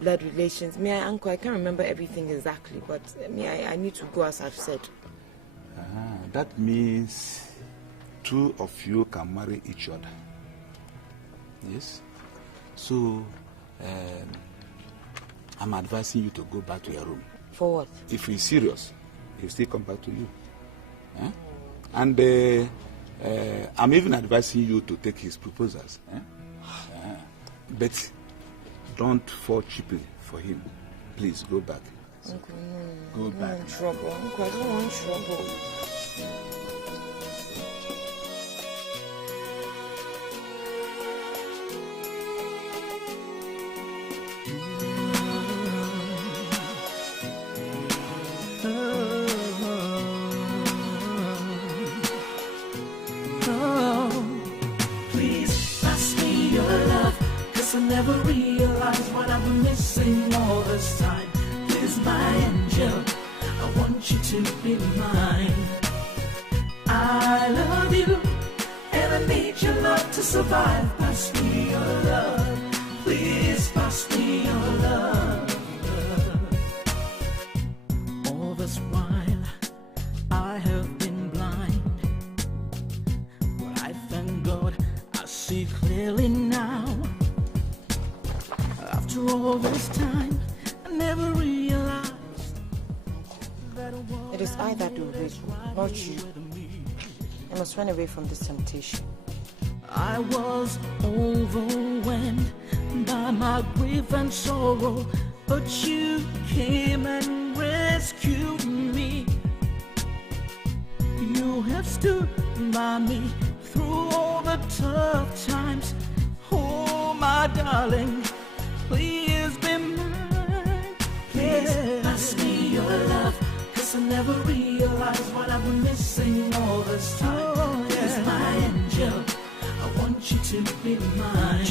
blood relations. Me and Uncle, I can't remember everything exactly, but I need to go as I've said. That means two of you can marry each other. Yes? So, I'm advising you to go back to your room. For what? If he's serious, he'll still come back to you. And I'm even advising you to take his proposals. But don't fall cheaply for him. Please, go back. Uncle, no. Go back. I'm in trouble. Uncle, I don't want trouble. I never realized what I've been missing all this time. Please, my angel, I want you to be mine. I love you, and I need your love to survive. Pass me your love, please pass me your love. All this while I have been blind, but I thank God I see clearly now. After all this time, I never realized that it is I that do this, not you. I must run away from this temptation. I was overwhelmed by my grief and sorrow, but you came and rescued me. You have stood by me through all the tough times. Oh, my darling, please be mine. Please pass me your love, 'cause I never realized what I've been missing all this time. Please, my angel, I want you to be mine.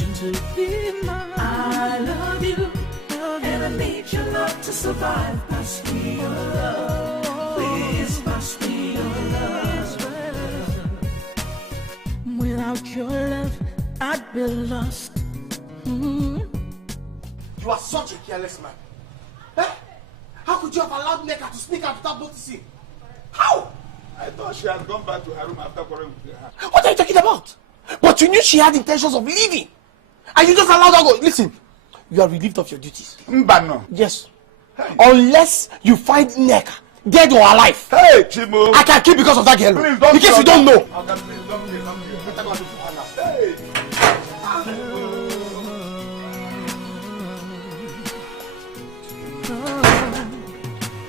I love you, and I need your love to survive. Pass me your love, please pass me your love. Without your love, I'd be lost. You are such a careless man. Eh? How could you have allowed Neka to speak out without noticing? How? I thought she had gone back to her room after quarreling with her. What are you talking about? But you knew she had intentions of leaving. And you just allowed her go. Listen, you are relieved of your duties. Mbano. Yes. Hey. Unless you find Neka, dead or alive. Hey, Chimo. I can kill because of that girl. Please don't. In case you don't know. Hey.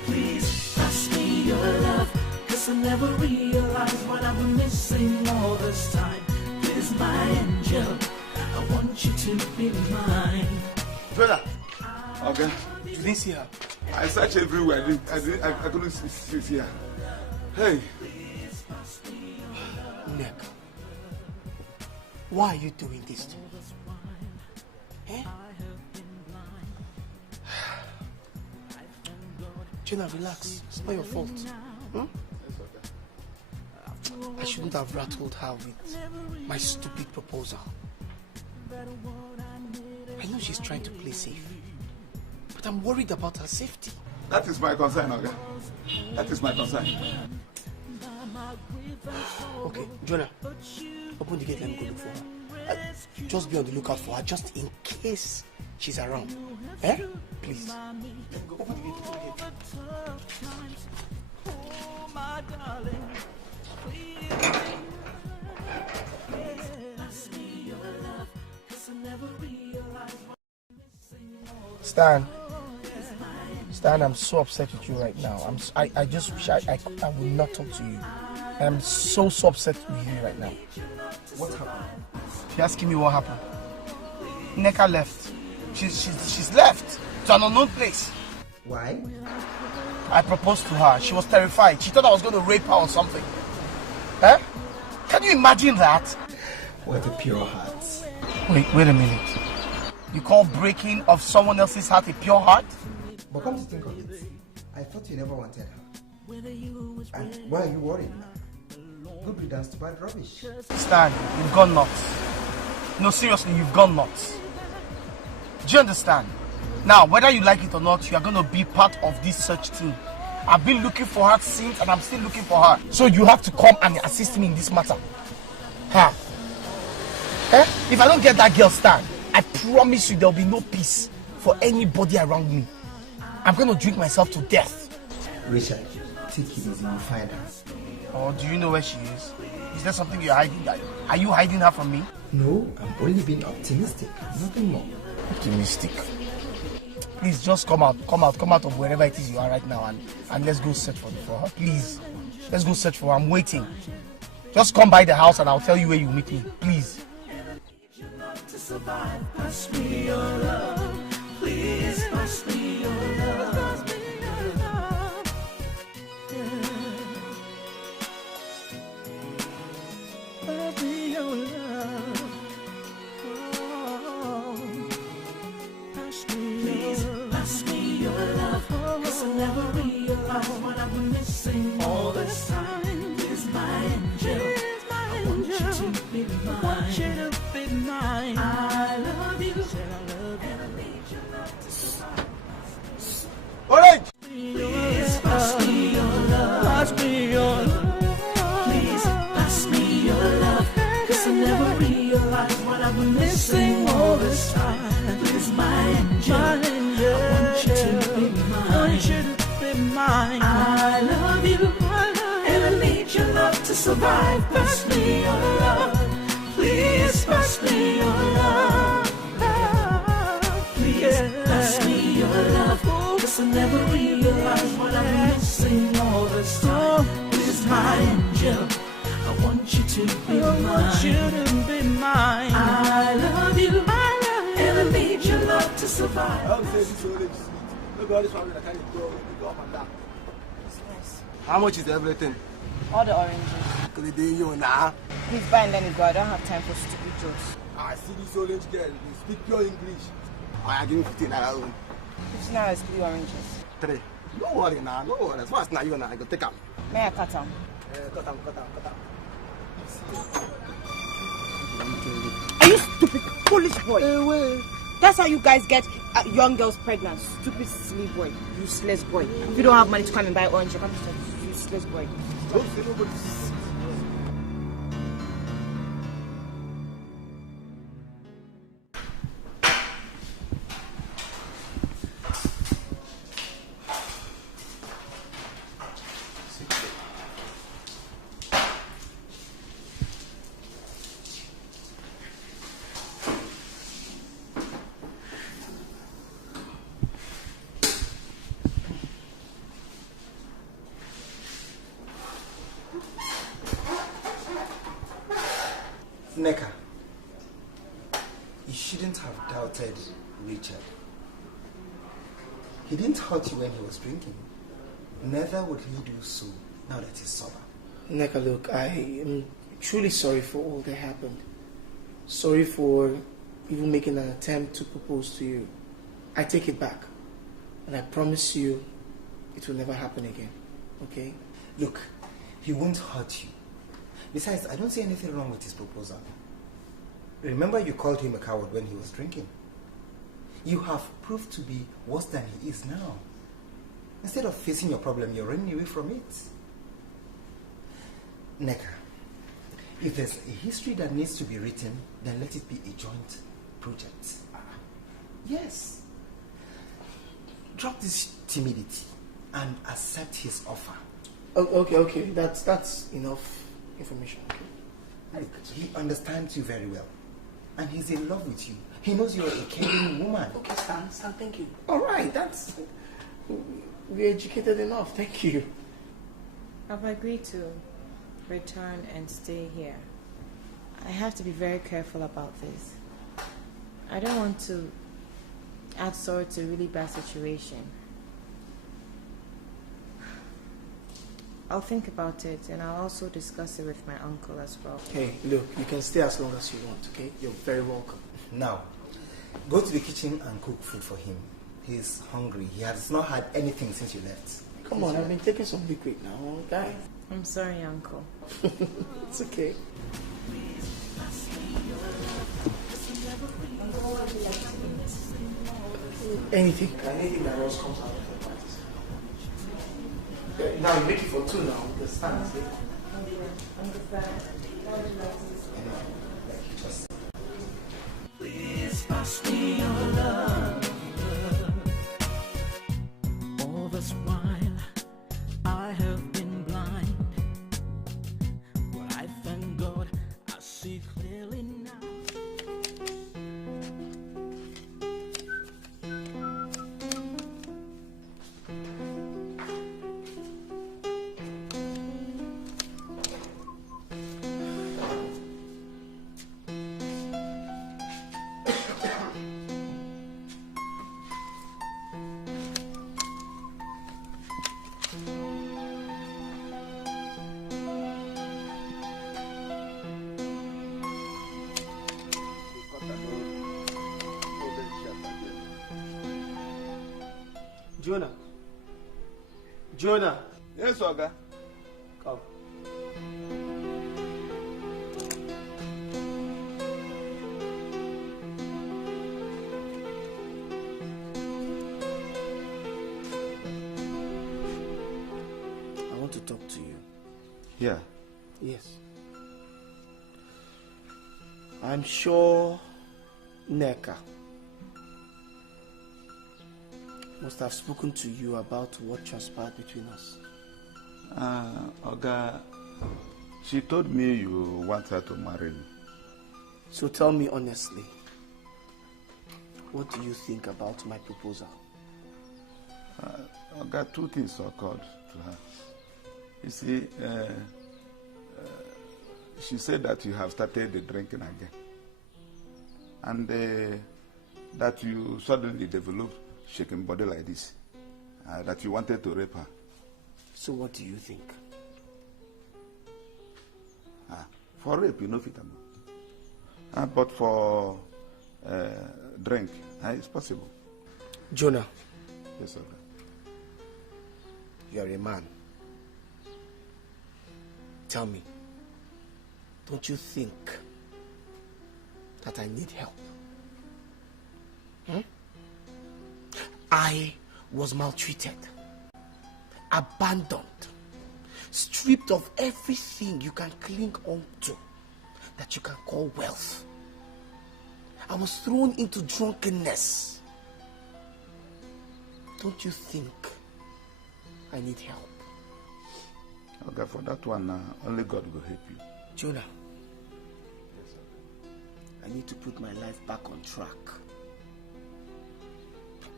Please pass me your love, 'cause I never realized what I've been missing all this time. Please, my angel, I want you to be mine. Brother. Okay. You didn't see her? I searched everywhere. I couldn't see her. Hey. Neka, why are you doing this to me? Eh? Jenna, relax. It's not your fault. I shouldn't have rattled her with my stupid proposal. I know she's trying to play safe, but I'm worried about her safety. That is my concern, okay? That is my concern. Okay, Jonah, open the gate, let me go look for her. Just be on the lookout for her, just in case she's around. Eh? Please. Open the gate, open the gate. Oh, my darling, please pass me your love, 'cause I never realized what I'm missing all this Stan. Stan, I'm so upset with you right now. I just wish I will not talk to you. I'm so upset with you right now. What happened? You're asking me what happened. Neka left. She's left to an unknown place. Why? I proposed to her. She was terrified. She thought I was going to rape her or something. Eh? Can you imagine that? What a pure heart. Wait a minute. You call breaking of someone else's heart a pure heart? But come to think of it, I thought you never wanted her. And why are you worried now? Good riddance to bad rubbish. Stan, you've gone nuts. No, seriously, you've gone nuts. Do you understand? Now, whether you like it or not, you are going to be part of this search team. I've been looking for her since, and I'm still looking for her. So you have to come and assist me in this matter. Ha! If I don't get that girl, Stan, I promise you there will be no peace for anybody around me. I'm going to drink myself to death. Richard, take it easy, you'll find her. Oh, do you know where she is? Is there something you're hiding? Are you hiding her from me? No, I'm only being optimistic, nothing more. Optimistic? Please just come out of wherever it is you are right now and let's go search for her. Please, let's go search for her. I'm waiting. Just come by the house and I'll tell you where you meet me. Please. Pass me your love, please pass me your love. Pass me your love. Please pass me your love, 'cause I never realized what I've been missing all this time. Is my angel, I want you to be mine. I want you to be mine. I love you, said I love you, and I need your love to survive. Orange! Please pass me your love. Pass me your love. Please pass me your love, 'cause I never realized what I've been missing all this time. Please, my angel, I want you to be mine. I want you to be mine. I love you, and I need your love to survive. Pass me your love. Please pass me your love. Please pass me your love, 'cause I never realized what I'm missing all this time. Please, my angel, I want you to be mine. I want you to be mine. I love you, and I need your love to survive. I'll say this orange sweet. Look at all this family that carry go up and down. It's nice. How much is everything? All the oranges. Could they do you now? Please buy and let me go. I don't have time for stupid jokes. I see this orange girl. They speak pure English. I give me 15 naira. 15 naira is 3 oranges. 3. No worry now, no worry. As far as now you now, I go take them. May I cut them? Cut them. Are you stupid, foolish boy? That's how you guys get young girls pregnant. Stupid, silly boy. Useless boy. If you don't have money to come and buy orange, you come to useless boy. Don't say nobody. Neka, you shouldn't have doubted Richard. He didn't hurt you when he was drinking. Neither would he do so now that he's sober. Neka, look, I am truly sorry for all that happened. Sorry for even making an attempt to propose to you. I take it back. And I promise you it will never happen again. Okay? Look, he won't hurt you. Besides, I don't see anything wrong with his proposal. Remember you called him a coward when he was drinking. You have proved to be worse than he is now. Instead of facing your problem, you're running away from it. Neka, if there's a history that needs to be written, then let it be a joint project. Yes. Drop this timidity and accept his offer. Okay. That's enough information. Okay. He understands you very well. And he's in love with you. He knows you're a caring woman. Okay, Stan, thank you. All right, we're educated enough. Thank you. I've agreed to return and stay here. I have to be very careful about this. I don't want to add sorrow to a really bad situation. I'll think about it, and I'll also discuss it with my uncle as well. Hey, look, you can stay as long as you want, okay? You're very welcome. Now, go to the kitchen and cook food for him. He's hungry. He has not had anything since you left. Come on, I've been taking some liquid now, guy. I'm sorry, Uncle. It's okay. Anything that else comes out of the parties. Now you make it for 2 now. The stand is there. Please pass me your love. All this while I have been blind, but I thank God I see clearly now. Jonah. Jonah. Yes, Oga. Come. I want to talk to you. Yeah. Yes. I'm sure Neka must have spoken to you about what transpired between us. Oga, she told me you want her to marry me. So tell me honestly, what do you think about my proposal? Oga, 2 things occurred to her. You see, she said that you have started the drinking again. And that you suddenly developed shaking body like this. That you wanted to rape her. So what do you think? For rape, you know fit. But for drink, it's possible. Jonah. Yes, sir. You are a man. Tell me, don't you think that I need help? I was maltreated, abandoned, stripped of everything you can cling on to that you can call wealth. I was thrown into drunkenness. Don't you think I need help? Okay, for that one, only God will help you. Jonah, I need to put my life back on track.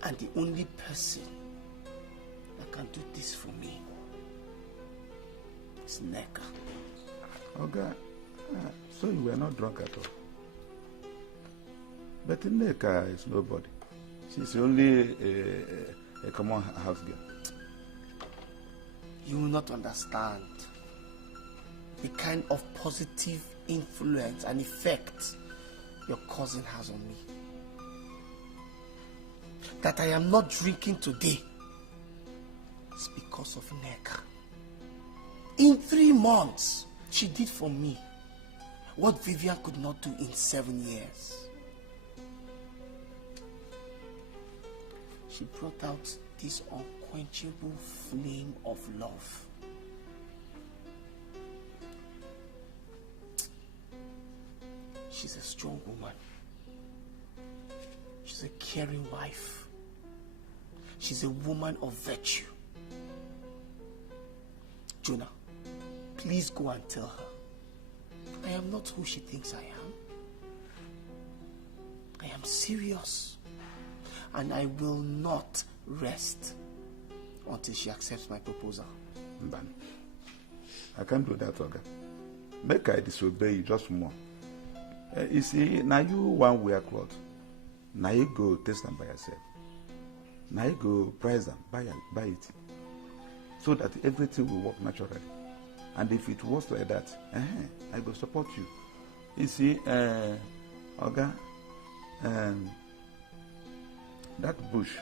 And the only person that can do this for me is Neka. Okay, so you were not drunk at all. But Neka is nobody. She's only a common house girl. You will not understand the kind of positive influence and effect your cousin has on me. That I am not drinking today is because of Neka. In 3 months, she did for me what Vivian could not do in 7 years. She brought out this unquenchable flame of love. She's a strong woman. She's a caring wife. She's a woman of virtue. Jonah, please go and tell her I am not who she thinks I am. I am serious. And I will not rest until she accepts my proposal. Ban. I can't do that, Oga. Make I disobey you just more. You see, now you one wear clothes. Now you go test them by yourself. Now you go price them, buy it. So that everything will work naturally. And if it works like that, I go support you. You see, Oga, That bush,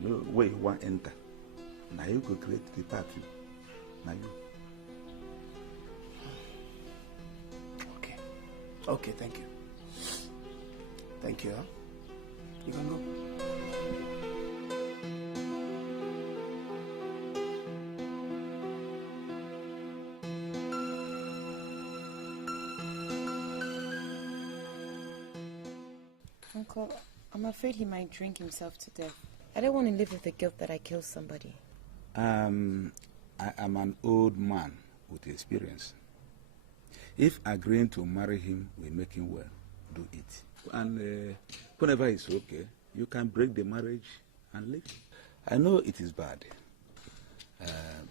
where you want to enter, now you go create the path. Now you. Okay. Okay, thank you. Thank you, huh? You can go. Uncle, I'm afraid he might drink himself to death. I don't want to live with the guilt that I killed somebody. I am an old man with experience. If agreeing to marry him will make him well, do it. And whenever it's okay, you can break the marriage and leave. I know it is bad,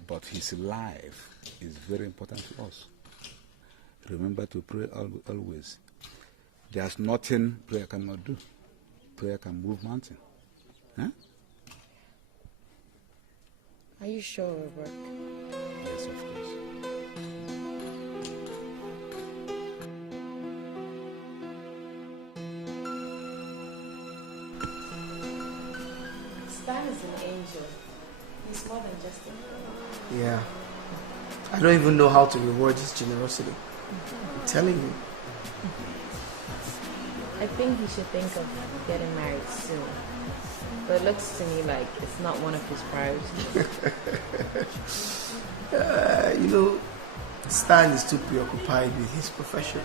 but his life is very important to us. Remember to pray always. There's nothing prayer cannot do. Prayer can move mountain. Huh? Are you sure it will work? Yes, of course. Stan is an angel. He's more than just a... Yeah. I don't even know how to reward his generosity. I'm telling you. I think he should think of getting married soon. But it looks to me like it's not one of his priorities. You know, Stan is too preoccupied with his profession,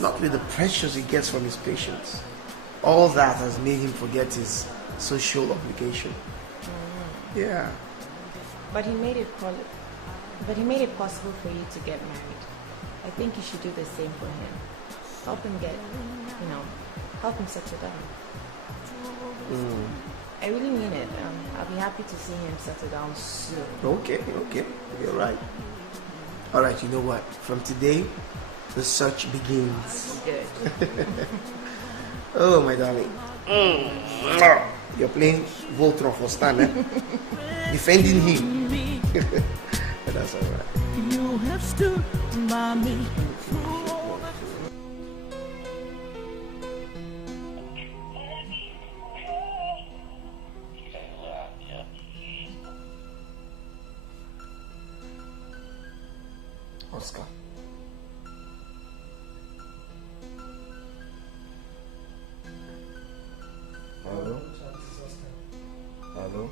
not with the pressures he gets from his patients. All that has made him forget his social obligation. Yeah. But he made it possible for you to get married. I think you should do the same for him. Help him help him settle down. I really mean it. I'll be happy to see him settle down soon. Okay. You're right. All right, you know what? From today, the search begins. Good. Oh, my darling. You're playing Voltron for Stan, eh? Defending him. That's all right. You have stood by me. Oscar. Hello? Hello?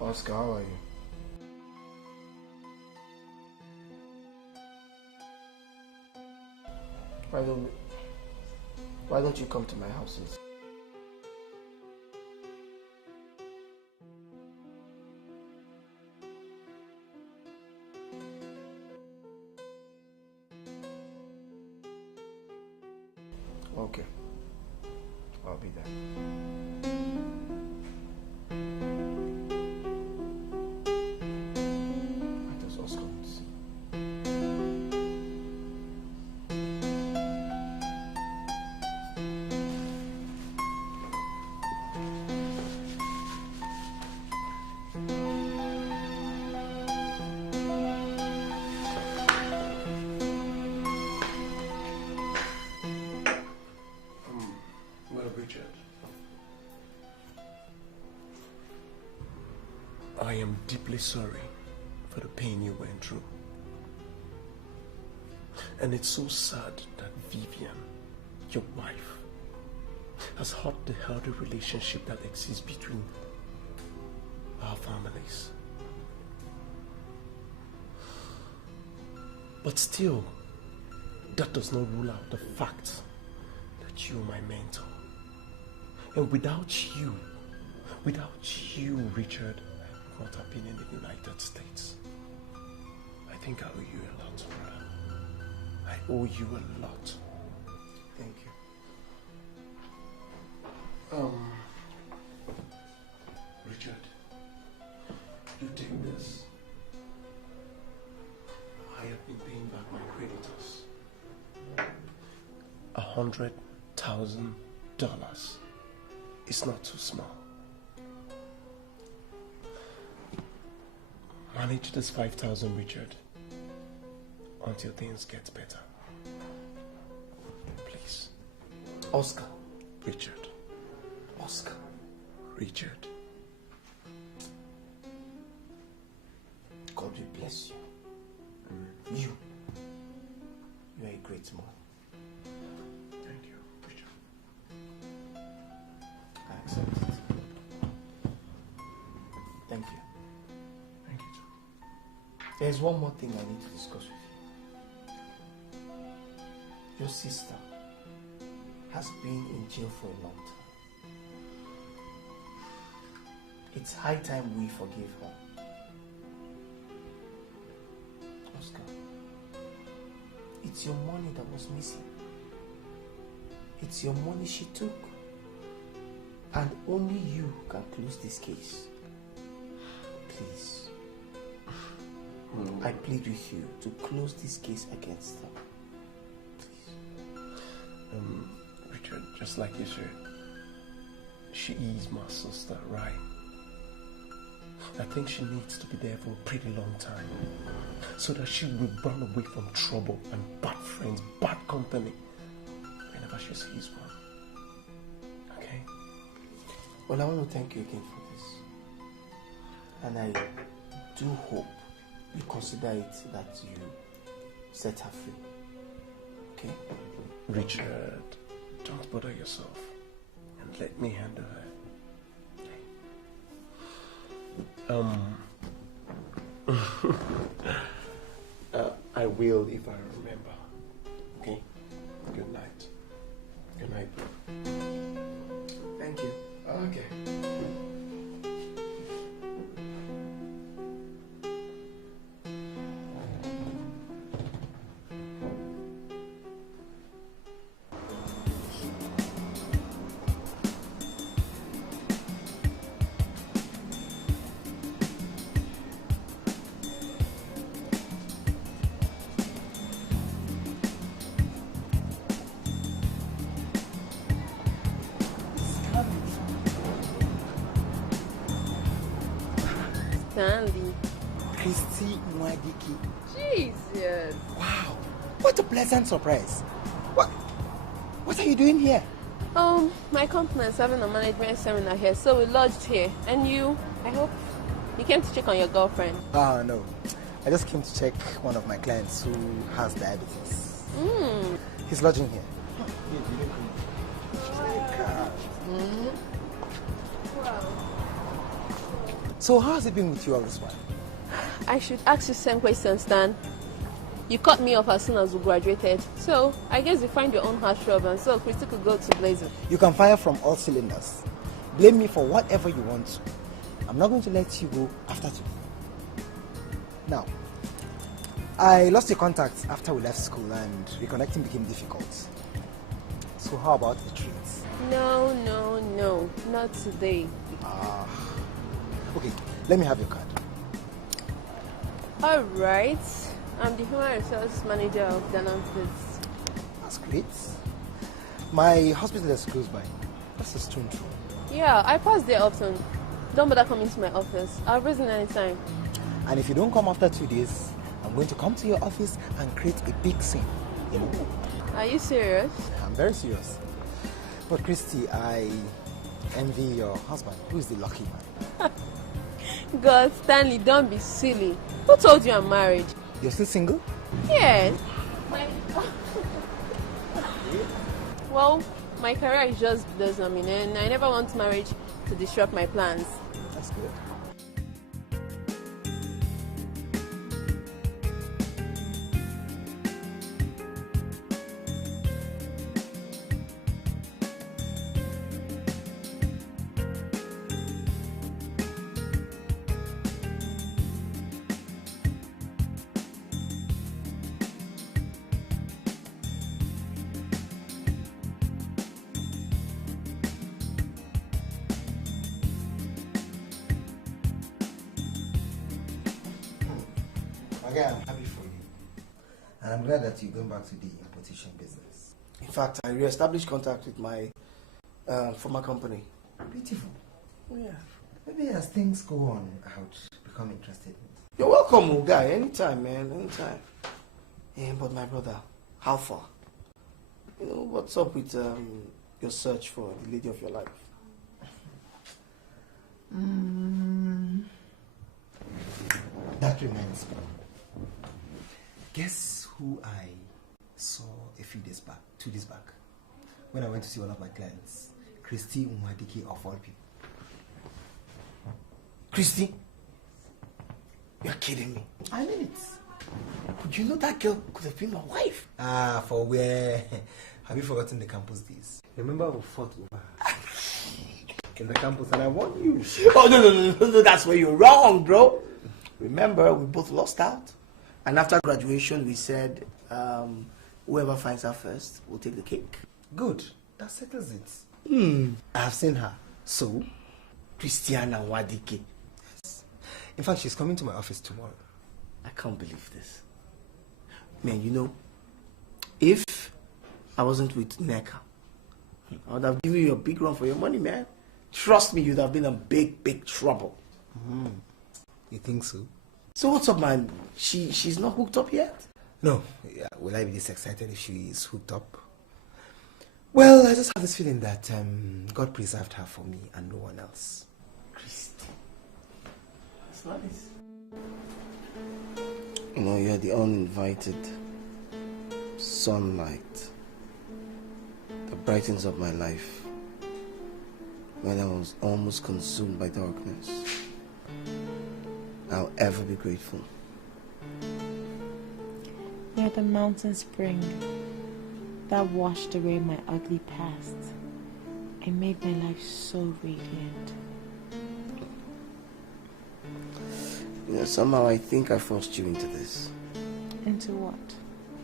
Oscar, how are you? Why don't you come to my house instead? Okay. I'll be there. What does Oscar want to see? I am deeply sorry for the pain you went through. And it's so sad that Vivian, your wife, has hurt the healthy relationship that exists between our families. But still, that does not rule out the fact that you are my mentor. And without you, Richard, I would not have been in the United States. I think I owe you a lot, brother. I owe you a lot. Thank you. Richard, you take this. I have been paying back my creditors. $100,000 is not too small. Manage this 5,000, Richard. until things get better. Please. Oscar. Richard. Oscar. Richard. God will bless you. You're a great man. Thank you, Richard. I accept it. Thank you. Thank you, too. There's one more thing I need to discuss with you. Your sister has been in jail for a long time. It's high time we forgive her. Oscar, it's your money that was missing. It's your money she took. And only you can close this case. Please. I plead with you to close this case against her. Please. Richard, just like you said, she is my sister, right? I think she needs to be there for a pretty long time so that she will run away from trouble and bad friends, bad company whenever she sees one. Okay? Well, I want to thank you again for this. And I do hope you consider it that you set her free. Okay? Richard, don't bother yourself and let me handle her. I will if I remember. Okay? Good night. Good night, bro. Thank you. Okay. Christy Mwadiki. Jesus. Wow, what a pleasant surprise. What are you doing here? My company is having a management seminar here, so we lodged here. And you, I hope you came to check on your girlfriend. No. I just came to check one of my clients who has diabetes. He's lodging here. Wow. So how has it been with you all this while? I should ask you the same question, Stan. You cut me off as soon as we graduated. So, I guess you find your own harsh job, and so Christy could go to Blazing. You can fire from all cylinders. Blame me for whatever you want to. I'm not going to let you go after today. Now, I lost your contact after we left school and reconnecting became difficult. So how about the treats? No, not today. Okay, let me have your card. All right. I'm the human resource manager of Danam Foods. That's great. My hospital is close by. That's a stone throw. Yeah, I pass there often. Don't bother coming to my office. I'll visit anytime. And if you don't come after 2 days, I'm going to come to your office and create a big scene. You know? Are you serious? I'm very serious. But Christy, I envy your husband, who is the lucky man. God, Stanley, don't be silly. Who told you I'm married? You're still single? Yes. Well, my career is just blossoming, and I never want marriage to disrupt my plans. That's good. I'm happy for you. And I'm glad that you're going back to the importation business. In fact, I re-established contact with my former company. Beautiful. Yeah. Maybe as things go on, I would become interested. You're welcome, guy. Anytime, man. Anytime. But my brother, how far? You know, what's up with your search for the lady of your life? That reminds me. Guess who I saw a few days back, 2 days back, when I went to see one of my clients, Christy Umwadike of all people. Christy? You're kidding me. I mean it. But you know that girl could have been my wife. Ah, for where? Have you forgotten the campus days? Remember we fought over in the campus and I won you. Oh, no, that's where you're wrong, bro. Remember, we both lost out. And after graduation, we said, whoever finds her first will take the cake. Good. That settles it. I have seen her. So? Christiana Wadike. Yes. In fact, she's coming to my office tomorrow. I can't believe this. Man, you know, if I wasn't with Neka, I would have given you a big run for your money, man. Trust me, you'd have been in big trouble. You think so? So what's up, man? She's not hooked up yet? No. Yeah, will I be this excited if she is hooked up? Well, I just have this feeling that God preserved her for me and no one else. Christy. That's nice. You know, you're the uninvited sunlight that brightens up my life when I was almost consumed by darkness. I'll ever be grateful. You're the mountain spring that washed away my ugly past and made my life so radiant. You know, somehow I think I forced you into this. Into what?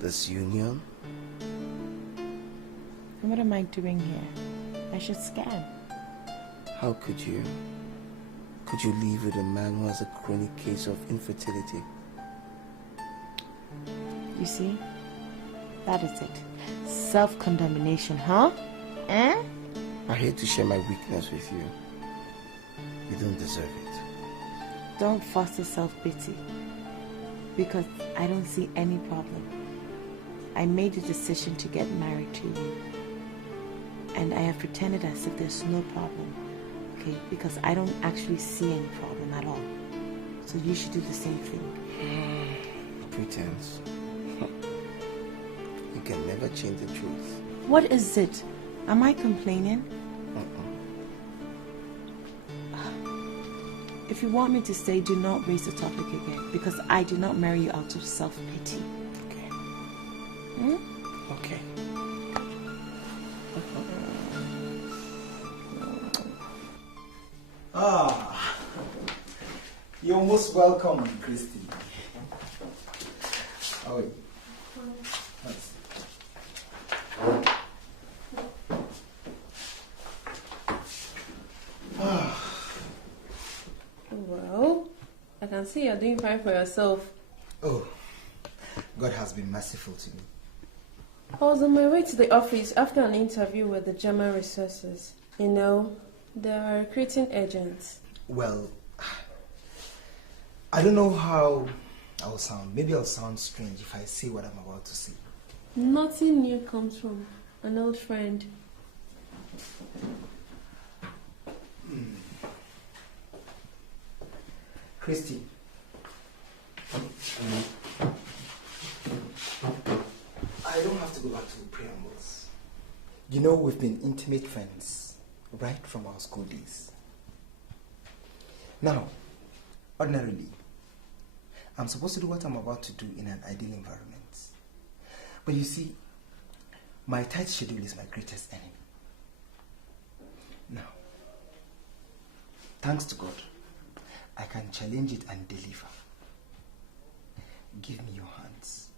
This union. And what am I doing here? I should scan. How could you? Could you live with a man who has a chronic case of infertility? You see? That is it. Self-condemnation, huh? Eh? I hate to share my weakness with you. You don't deserve it. Don't foster self-pity. Because I don't see any problem. I made a decision to get married to you. And I have pretended as if there's no problem. Okay? Because I don't actually see any problem at all. So you should do the same thing. Pretense. You can never change the truth. What is it? Am I complaining? If you want me to stay, do not raise the topic again. Because I did not marry you out of self-pity. Okay. Okay. You're most welcome, Christy. How are you? Nice. Well, I can see you're doing fine for yourself. Oh, God has been merciful to me. I was on my way to the office after an interview with the German resources. You know, they are recruiting agents. Well, I don't know how I'll sound. Maybe I'll sound strange if I say what I'm about to say. Nothing new comes from an old friend. Christy. I don't have to go back to preambles. You know, we've been intimate friends right from our school days. Now, ordinarily, I'm supposed to do what I'm about to do in an ideal environment. But you see, my tight schedule is my greatest enemy. Now, thanks to God, I can challenge it and deliver. Give me your hands.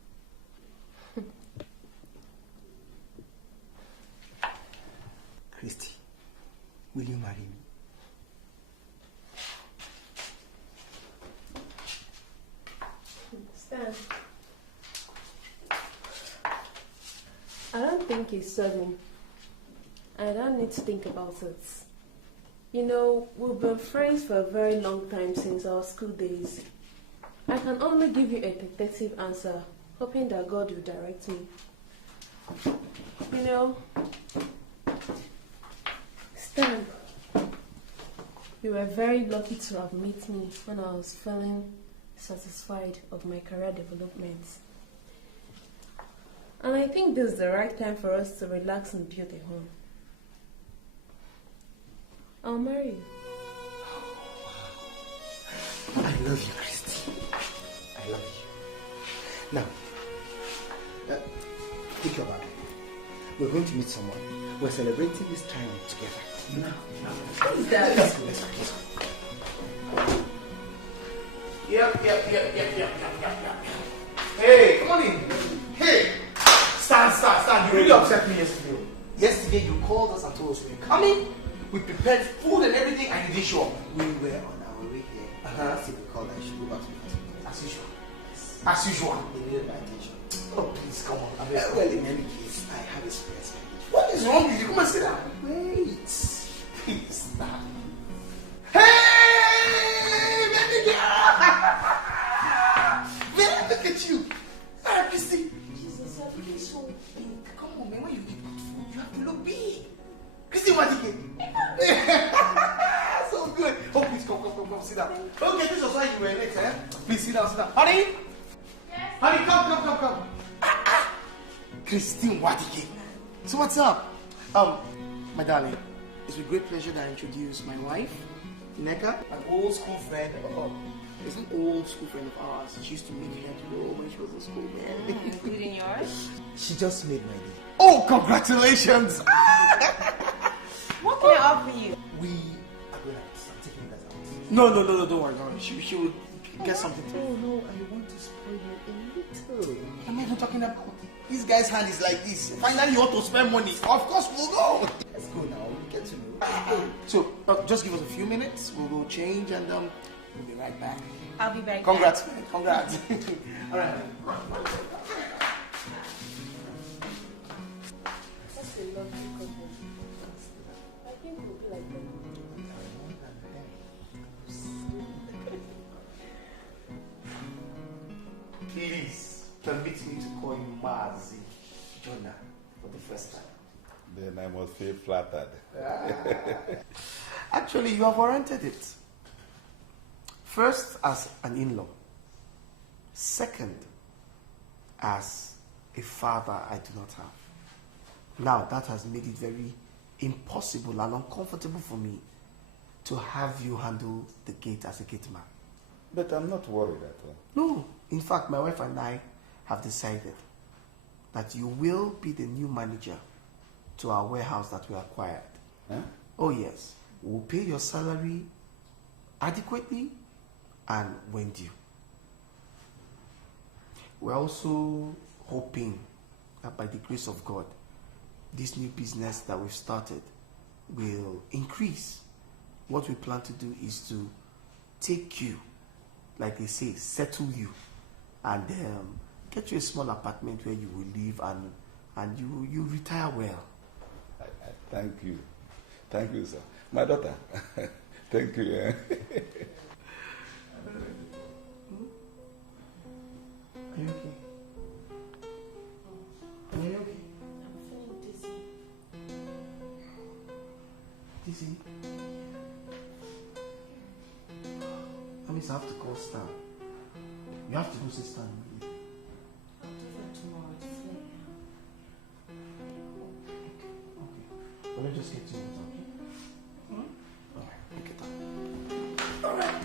Christy, will you marry me? Stan, I don't think it's sudden. I don't need to think about it. You know, we've been friends for a very long time since our school days. I can only give you a tentative answer hoping that God will direct me. You know, Stan, you were very lucky to have met me when I was feeling satisfied of my career development. And I think this is the right time for us to relax and build a home. I'll marry you. I love you, Christy. I love you. Now, take your bag. We're going to meet someone. We're celebrating this time together. Now. What is that? Let's go. Yep. Hey, come on in. Hey, stand. You really upset me yesterday. Yesterday you called us and told us we were coming. We prepared food and everything and you didn't show up. We were on our way here. Still we called I should go back to the hospital. As usual. They needed my attention. Oh, please, come on. Well, in any case, I have a stress. What is wrong with you? Come and sit down. Wait. Please, stop. Hey, baby girl! Man, look at you. Christy. Jesus, you're looking so big. Come on, man. When you eat good food, you have to look big. Christy, what did you get? So good. Oh, please, come, sit down. Okay, this was why you were late, eh? Please, sit down. Honey? Yes? Honey, come. Christine Wadike. So what's up? My darling, it's with great pleasure that I introduce my wife, Neka, an old school friend. It's an old school friend of ours. She used to meet me at Rome when she was in school, man. Including yours? She just made my day. Oh, congratulations! What can I offer you? We are going to I'm taking that out. No, don't worry. She will get something to Oh no, I want to spoil you a little. What am I even talking about? This guy's hand is like this. Finally, you want to spend money. Of course, we'll go. Let's go now. We'll get to know. So, just give us a few minutes. We'll go change and we'll be right back. I'll be back. Congrats. All right. That's a lovely couple. I think we'll be like that. Please permit me to call you Mazi Jonah for the first time. Then I must feel flattered. Actually, you have warranted it. First, as an in-law. Second, as a father I do not have. Now, that has made it very impossible and uncomfortable for me to have you handle the gate as a gate man. But I'm not worried at all. No. In fact, my wife and I have decided that you will be the new manager to our warehouse that we acquired. Huh? Oh, yes. We'll pay your salary adequately and when due. We're also hoping that by the grace of God, this new business that we've started will increase. What we plan to do is to take you, like they say, settle you, and get you a small apartment where you will live and you retire well. Thank you. Thank you, sir. My daughter. Thank you. Are you okay? Are you okay? I'm feeling dizzy. Dizzy? That means I have to call Stan. You have to go see Stan. I'll do that tomorrow. It's late now. Okay. Well, let's just get to it, okay? Alright, pick it up. Alright.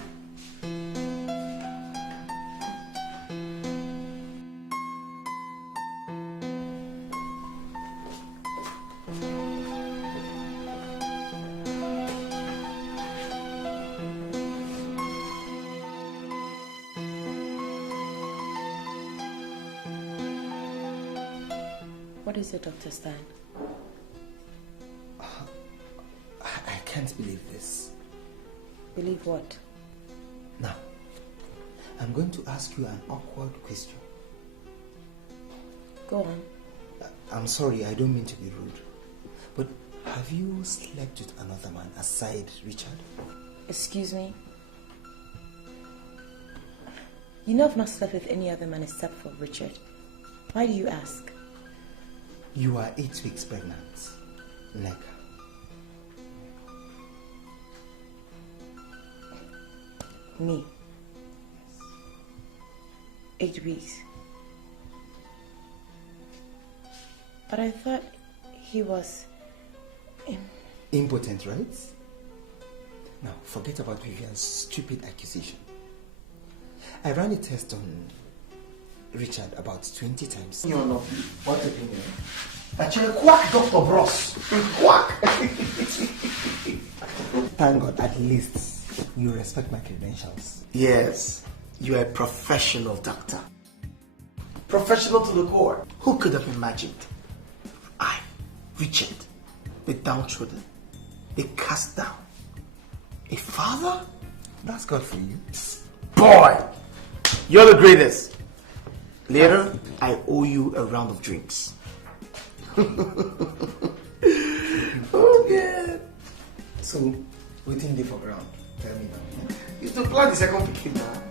What is it, Dr. Stein? I can't believe this. Believe what? Now, I'm going to ask you an awkward question. Go on. I'm sorry, I don't mean to be rude. But have you slept with another man aside Richard? Excuse me? You know I've not slept with any other man except for Richard. Why do you ask? You are 8 weeks pregnant, Neka. Me? 8 weeks. But I thought he was... Impotent, right? Now, forget about Vivian's stupid accusation. I ran a test on Richard about 20 times. You know, what opinion? That you're a quack, Dr. Bros. Quack. Thank God, at least you respect my credentials. Yes, you are a professional doctor. Professional to the core. Who could have imagined? I, Richard, the downtrodden, the cast down, a father? That's good for you. Boy, you're the greatest. Later, I owe you a round of drinks. Okay. So, waiting there for ground. Tell me now. You still plan the second picking now.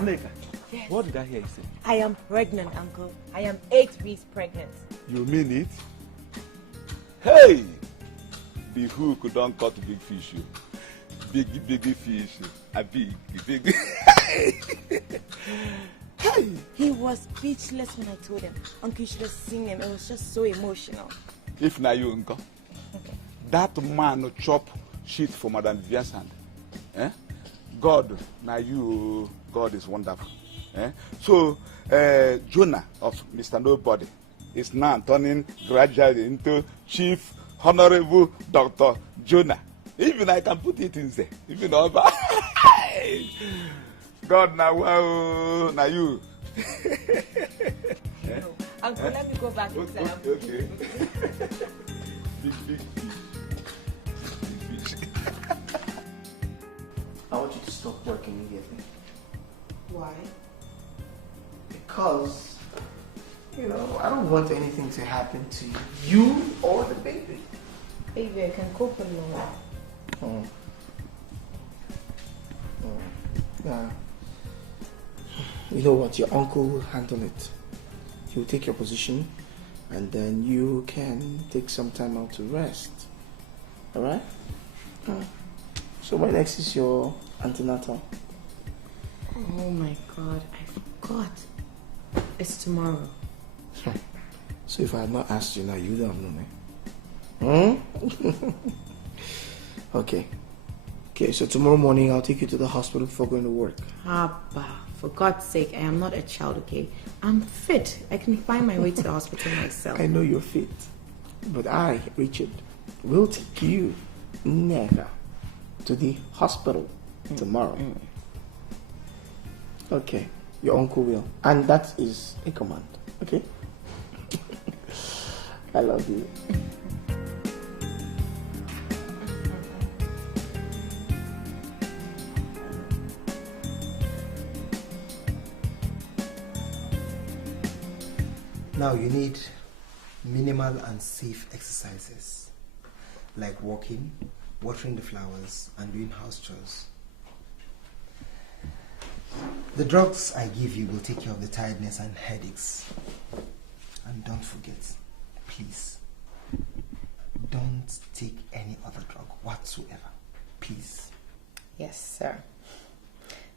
Neka, yes. What did I hear you say? I am pregnant, Uncle. I am 8 weeks pregnant. You mean it? Hey! The hook don't cut big fish. Big fish. A big. Hey! He was speechless when I told him. Uncle, you should have seen him. It was just so emotional. If na you, Uncle, that man chop shit for Madame Vivian's hand. Eh? God, now you, God is wonderful. Eh? So, Jonah of Mr. Nobody is now turning gradually into Chief Honorable Dr. Jonah. Even I can put it in there. Even over. God, now you. No. Uncle, let me go back inside. Okay. Big fish. I want you to stop working immediately. Why? Because, I don't want anything to happen to you or the baby. Baby, I can cope alone. Yeah. You know what? Your uncle will handle it. He'll take your position, and then you can take some time out to rest. Alright? So when next is your antenatal? Oh my God, I forgot. It's tomorrow. So if I had not asked you now, you don't know me. Okay, so tomorrow morning I'll take you to the hospital before going to work. Appa, for God's sake, I am not a child, okay? I'm fit. I can find my way to the hospital myself. I know you're fit, but I, Richard, will take you, Neka, to the hospital tomorrow. Okay, your uncle will. And that is a command, okay? I love you. Now you need minimal and safe exercises like walking, watering the flowers, and doing house chores. The drugs I give you will take care of the tiredness and headaches. And don't forget, please, don't take any other drug whatsoever. Please. Yes, sir.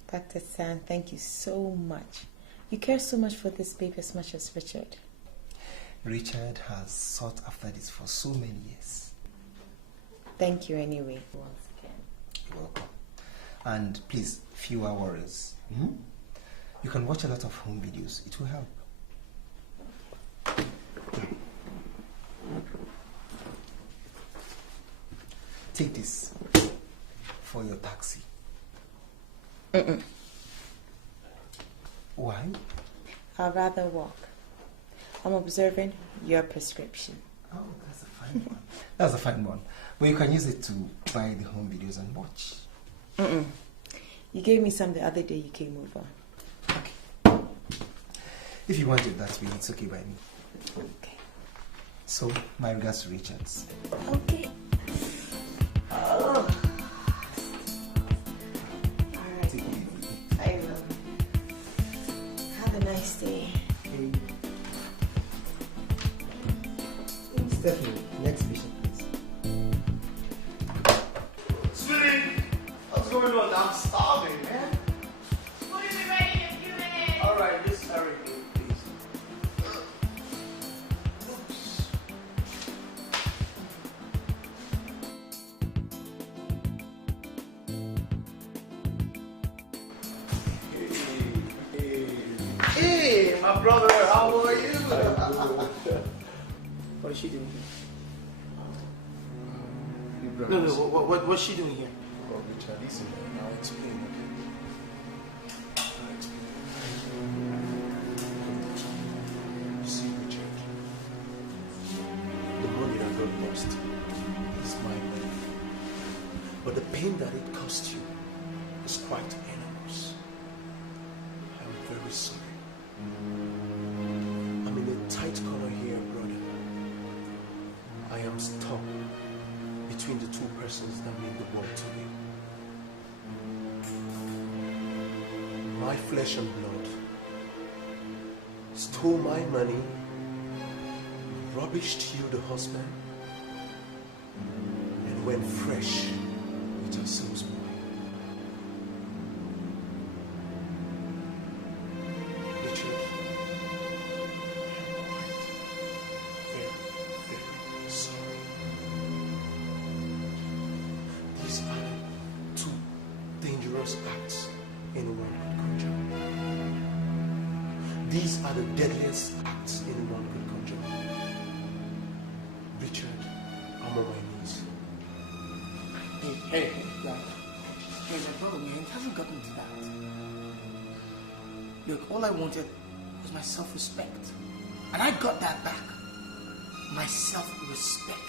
Dr. San, thank you so much. You care so much for this baby as much as Richard. Richard has sought after this for so many years. Thank you anyway, once again. You're welcome. And please, fewer worries. You can watch a lot of home videos. It will help. Take this for your taxi. Why? I'd rather walk. I'm observing your prescription. Oh, that's a fine one. That's a fine one. But you can use it to buy the home videos and watch. You gave me some the other day you came over. Okay. If you want it that way, it's okay by me. Okay. So, my regards to Richards. Okay. Stephanie, next patient, please. Sweetie, what's going on? I'm starving, man. Will you be ready in a few minutes? All right, just hurry, please. Hey, my brother, how are you? What is she doing here? No, what's she doing here? Oh, Richard, listen, I'll explain, okay? I'll explain. You see, Richard, the money I got lost is my money. But the pain that it cost you is quite enormous. I'm very sorry. I'm in a tight corner here, brother. I am stuck between the two persons that made the world to me. My flesh and blood stole my money, rubbished you, the husband, and went fresh with ourselves boy. Richard, very, very sorry. These are two dangerous acts anyone could conjure. These are the deadliest acts anyone could conjure. Richard, I'm on my knees. Hey, like, bro, man, it hasn't gotten to that. Look, all I wanted was my self-respect. And I got that back. My self-respect.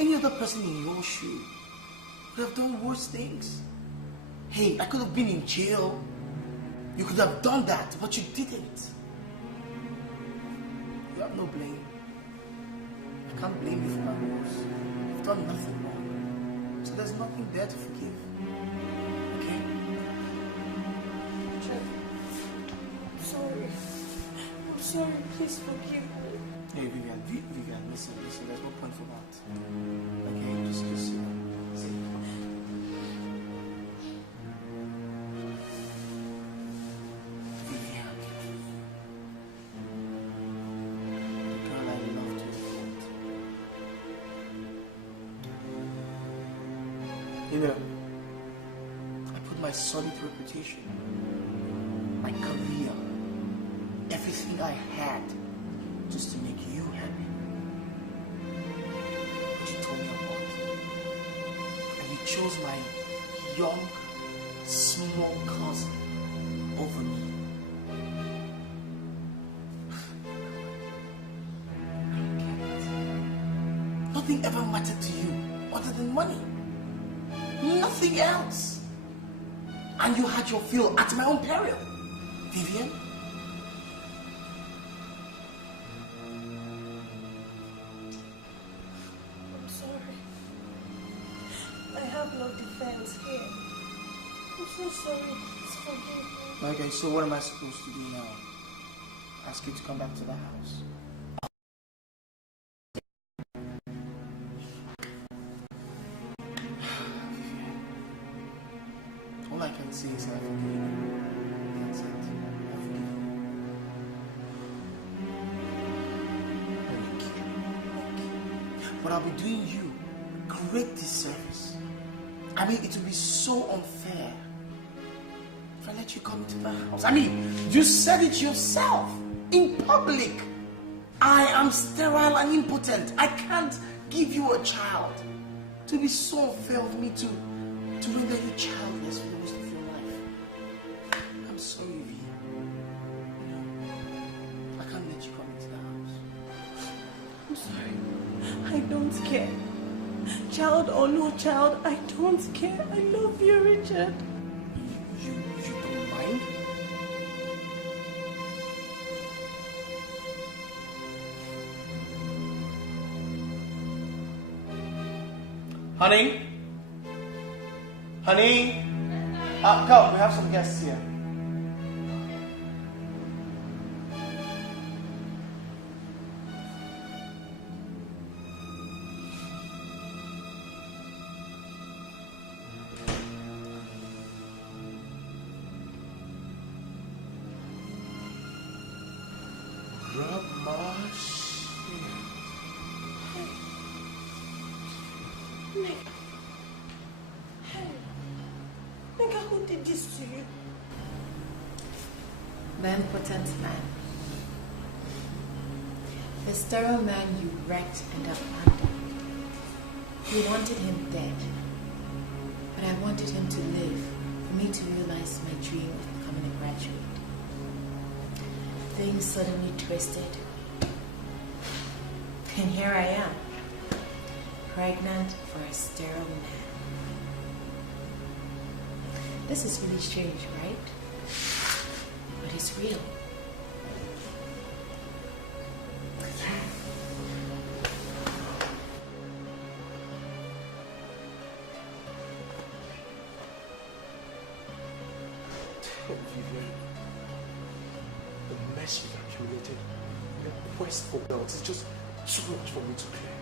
Any other person in your shoe could have done worse things. Hey, I could have been in jail. You could have done that, but you didn't. You have no blame. I can't blame you for my woes. You've done nothing wrong. So there's nothing there to forgive. Okay? I'm sorry. I'm sorry. Please forgive me. Hey, Vivian, listen, there's no point for that. Okay, just sit down. Sit down. Vivian. The girl I loved you with. You know, I put my solid reputation, my career, everything I had just to make you happy. But you told me about. And you chose my young, small cousin over me. Nothing ever mattered to you other than money. Nothing else. And you had your fill at my own peril. Vivian? No defense here. I'm so sorry. Please forgive me. Okay, so what am I supposed to do now? Ask you to come back to the house. All I can say is I forgive you. That's it. I forgive you. Thank you. But I'll be doing you a great disservice. I mean, it would be so unfair if I let you come into the house. I mean, you said it yourself in public. I am sterile and impotent. I can't give you a child. It would be so unfair of me to render you childless for the rest of your life. I'm sorry, V. I can't let you come into the house. I'm sorry. I don't care. Child or no child, I don't care. I love you, Richard. You don't mind? Honey? Honey? Come, we have some guests here. did this to you? The impotent man. The sterile man you wrecked and abandoned. You wanted him dead, but I wanted him to live for me to realize my dream of becoming a graduate. Things suddenly twisted, and here I am, pregnant for a sterile man. This is really strange, right? But it's real. Vivian, the mess you've accumulated, your quest for wealth is just too much for me to clear.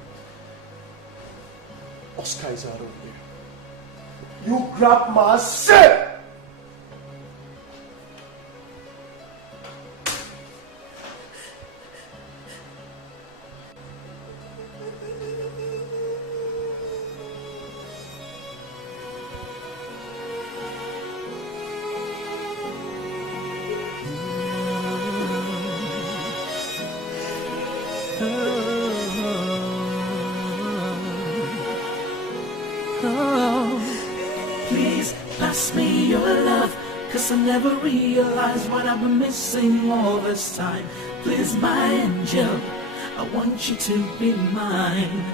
Oscar is out of here. You grabbed my shit! Please pass me your love, 'cause I never realized what I've been missing all this time. Please, my angel, I want you to be mine.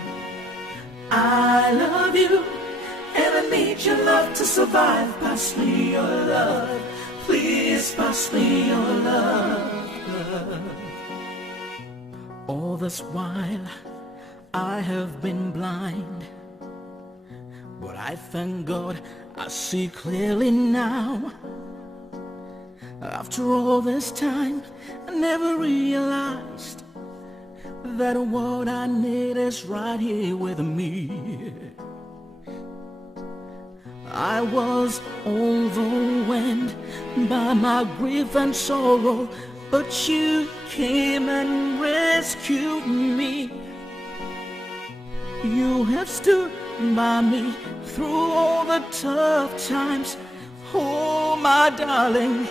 I love you, and I need your love to survive. Pass me your love, please pass me your love. All this while I have been blind, but I thank God I see clearly now. After all this time, I never realized that what I need is right here with me. I was overwhelmed by my grief and sorrow, but you came and rescued me. You have stood by me through all the tough times. Oh, my darling,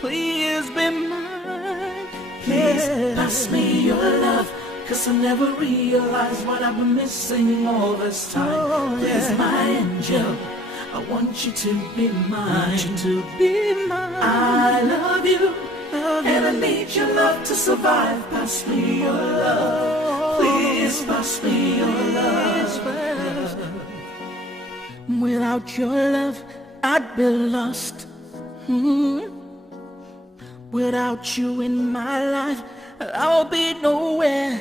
please be mine. Please pass me your love, 'cause I never realized what I've been missing all this time. Please, my angel, I want you to be mine. I love you, and I need your love to survive. Pass me your love, please pass me your love. Without your love, I'd be lost. Without you in my life, I'll be nowhere.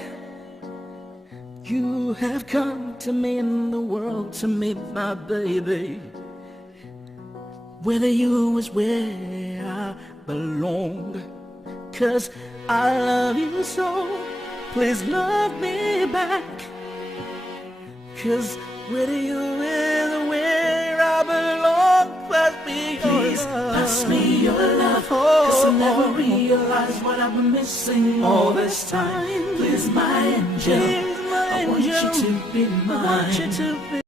You have come to me in the world to meet my baby. With you is where I belong. 'Cause I love you so, please love me back. 'Cause with you is where I belong. Pass me your love. Pass me your love, 'cause I never realized what I've been missing all this time. Please, my angel, I want you to be mine.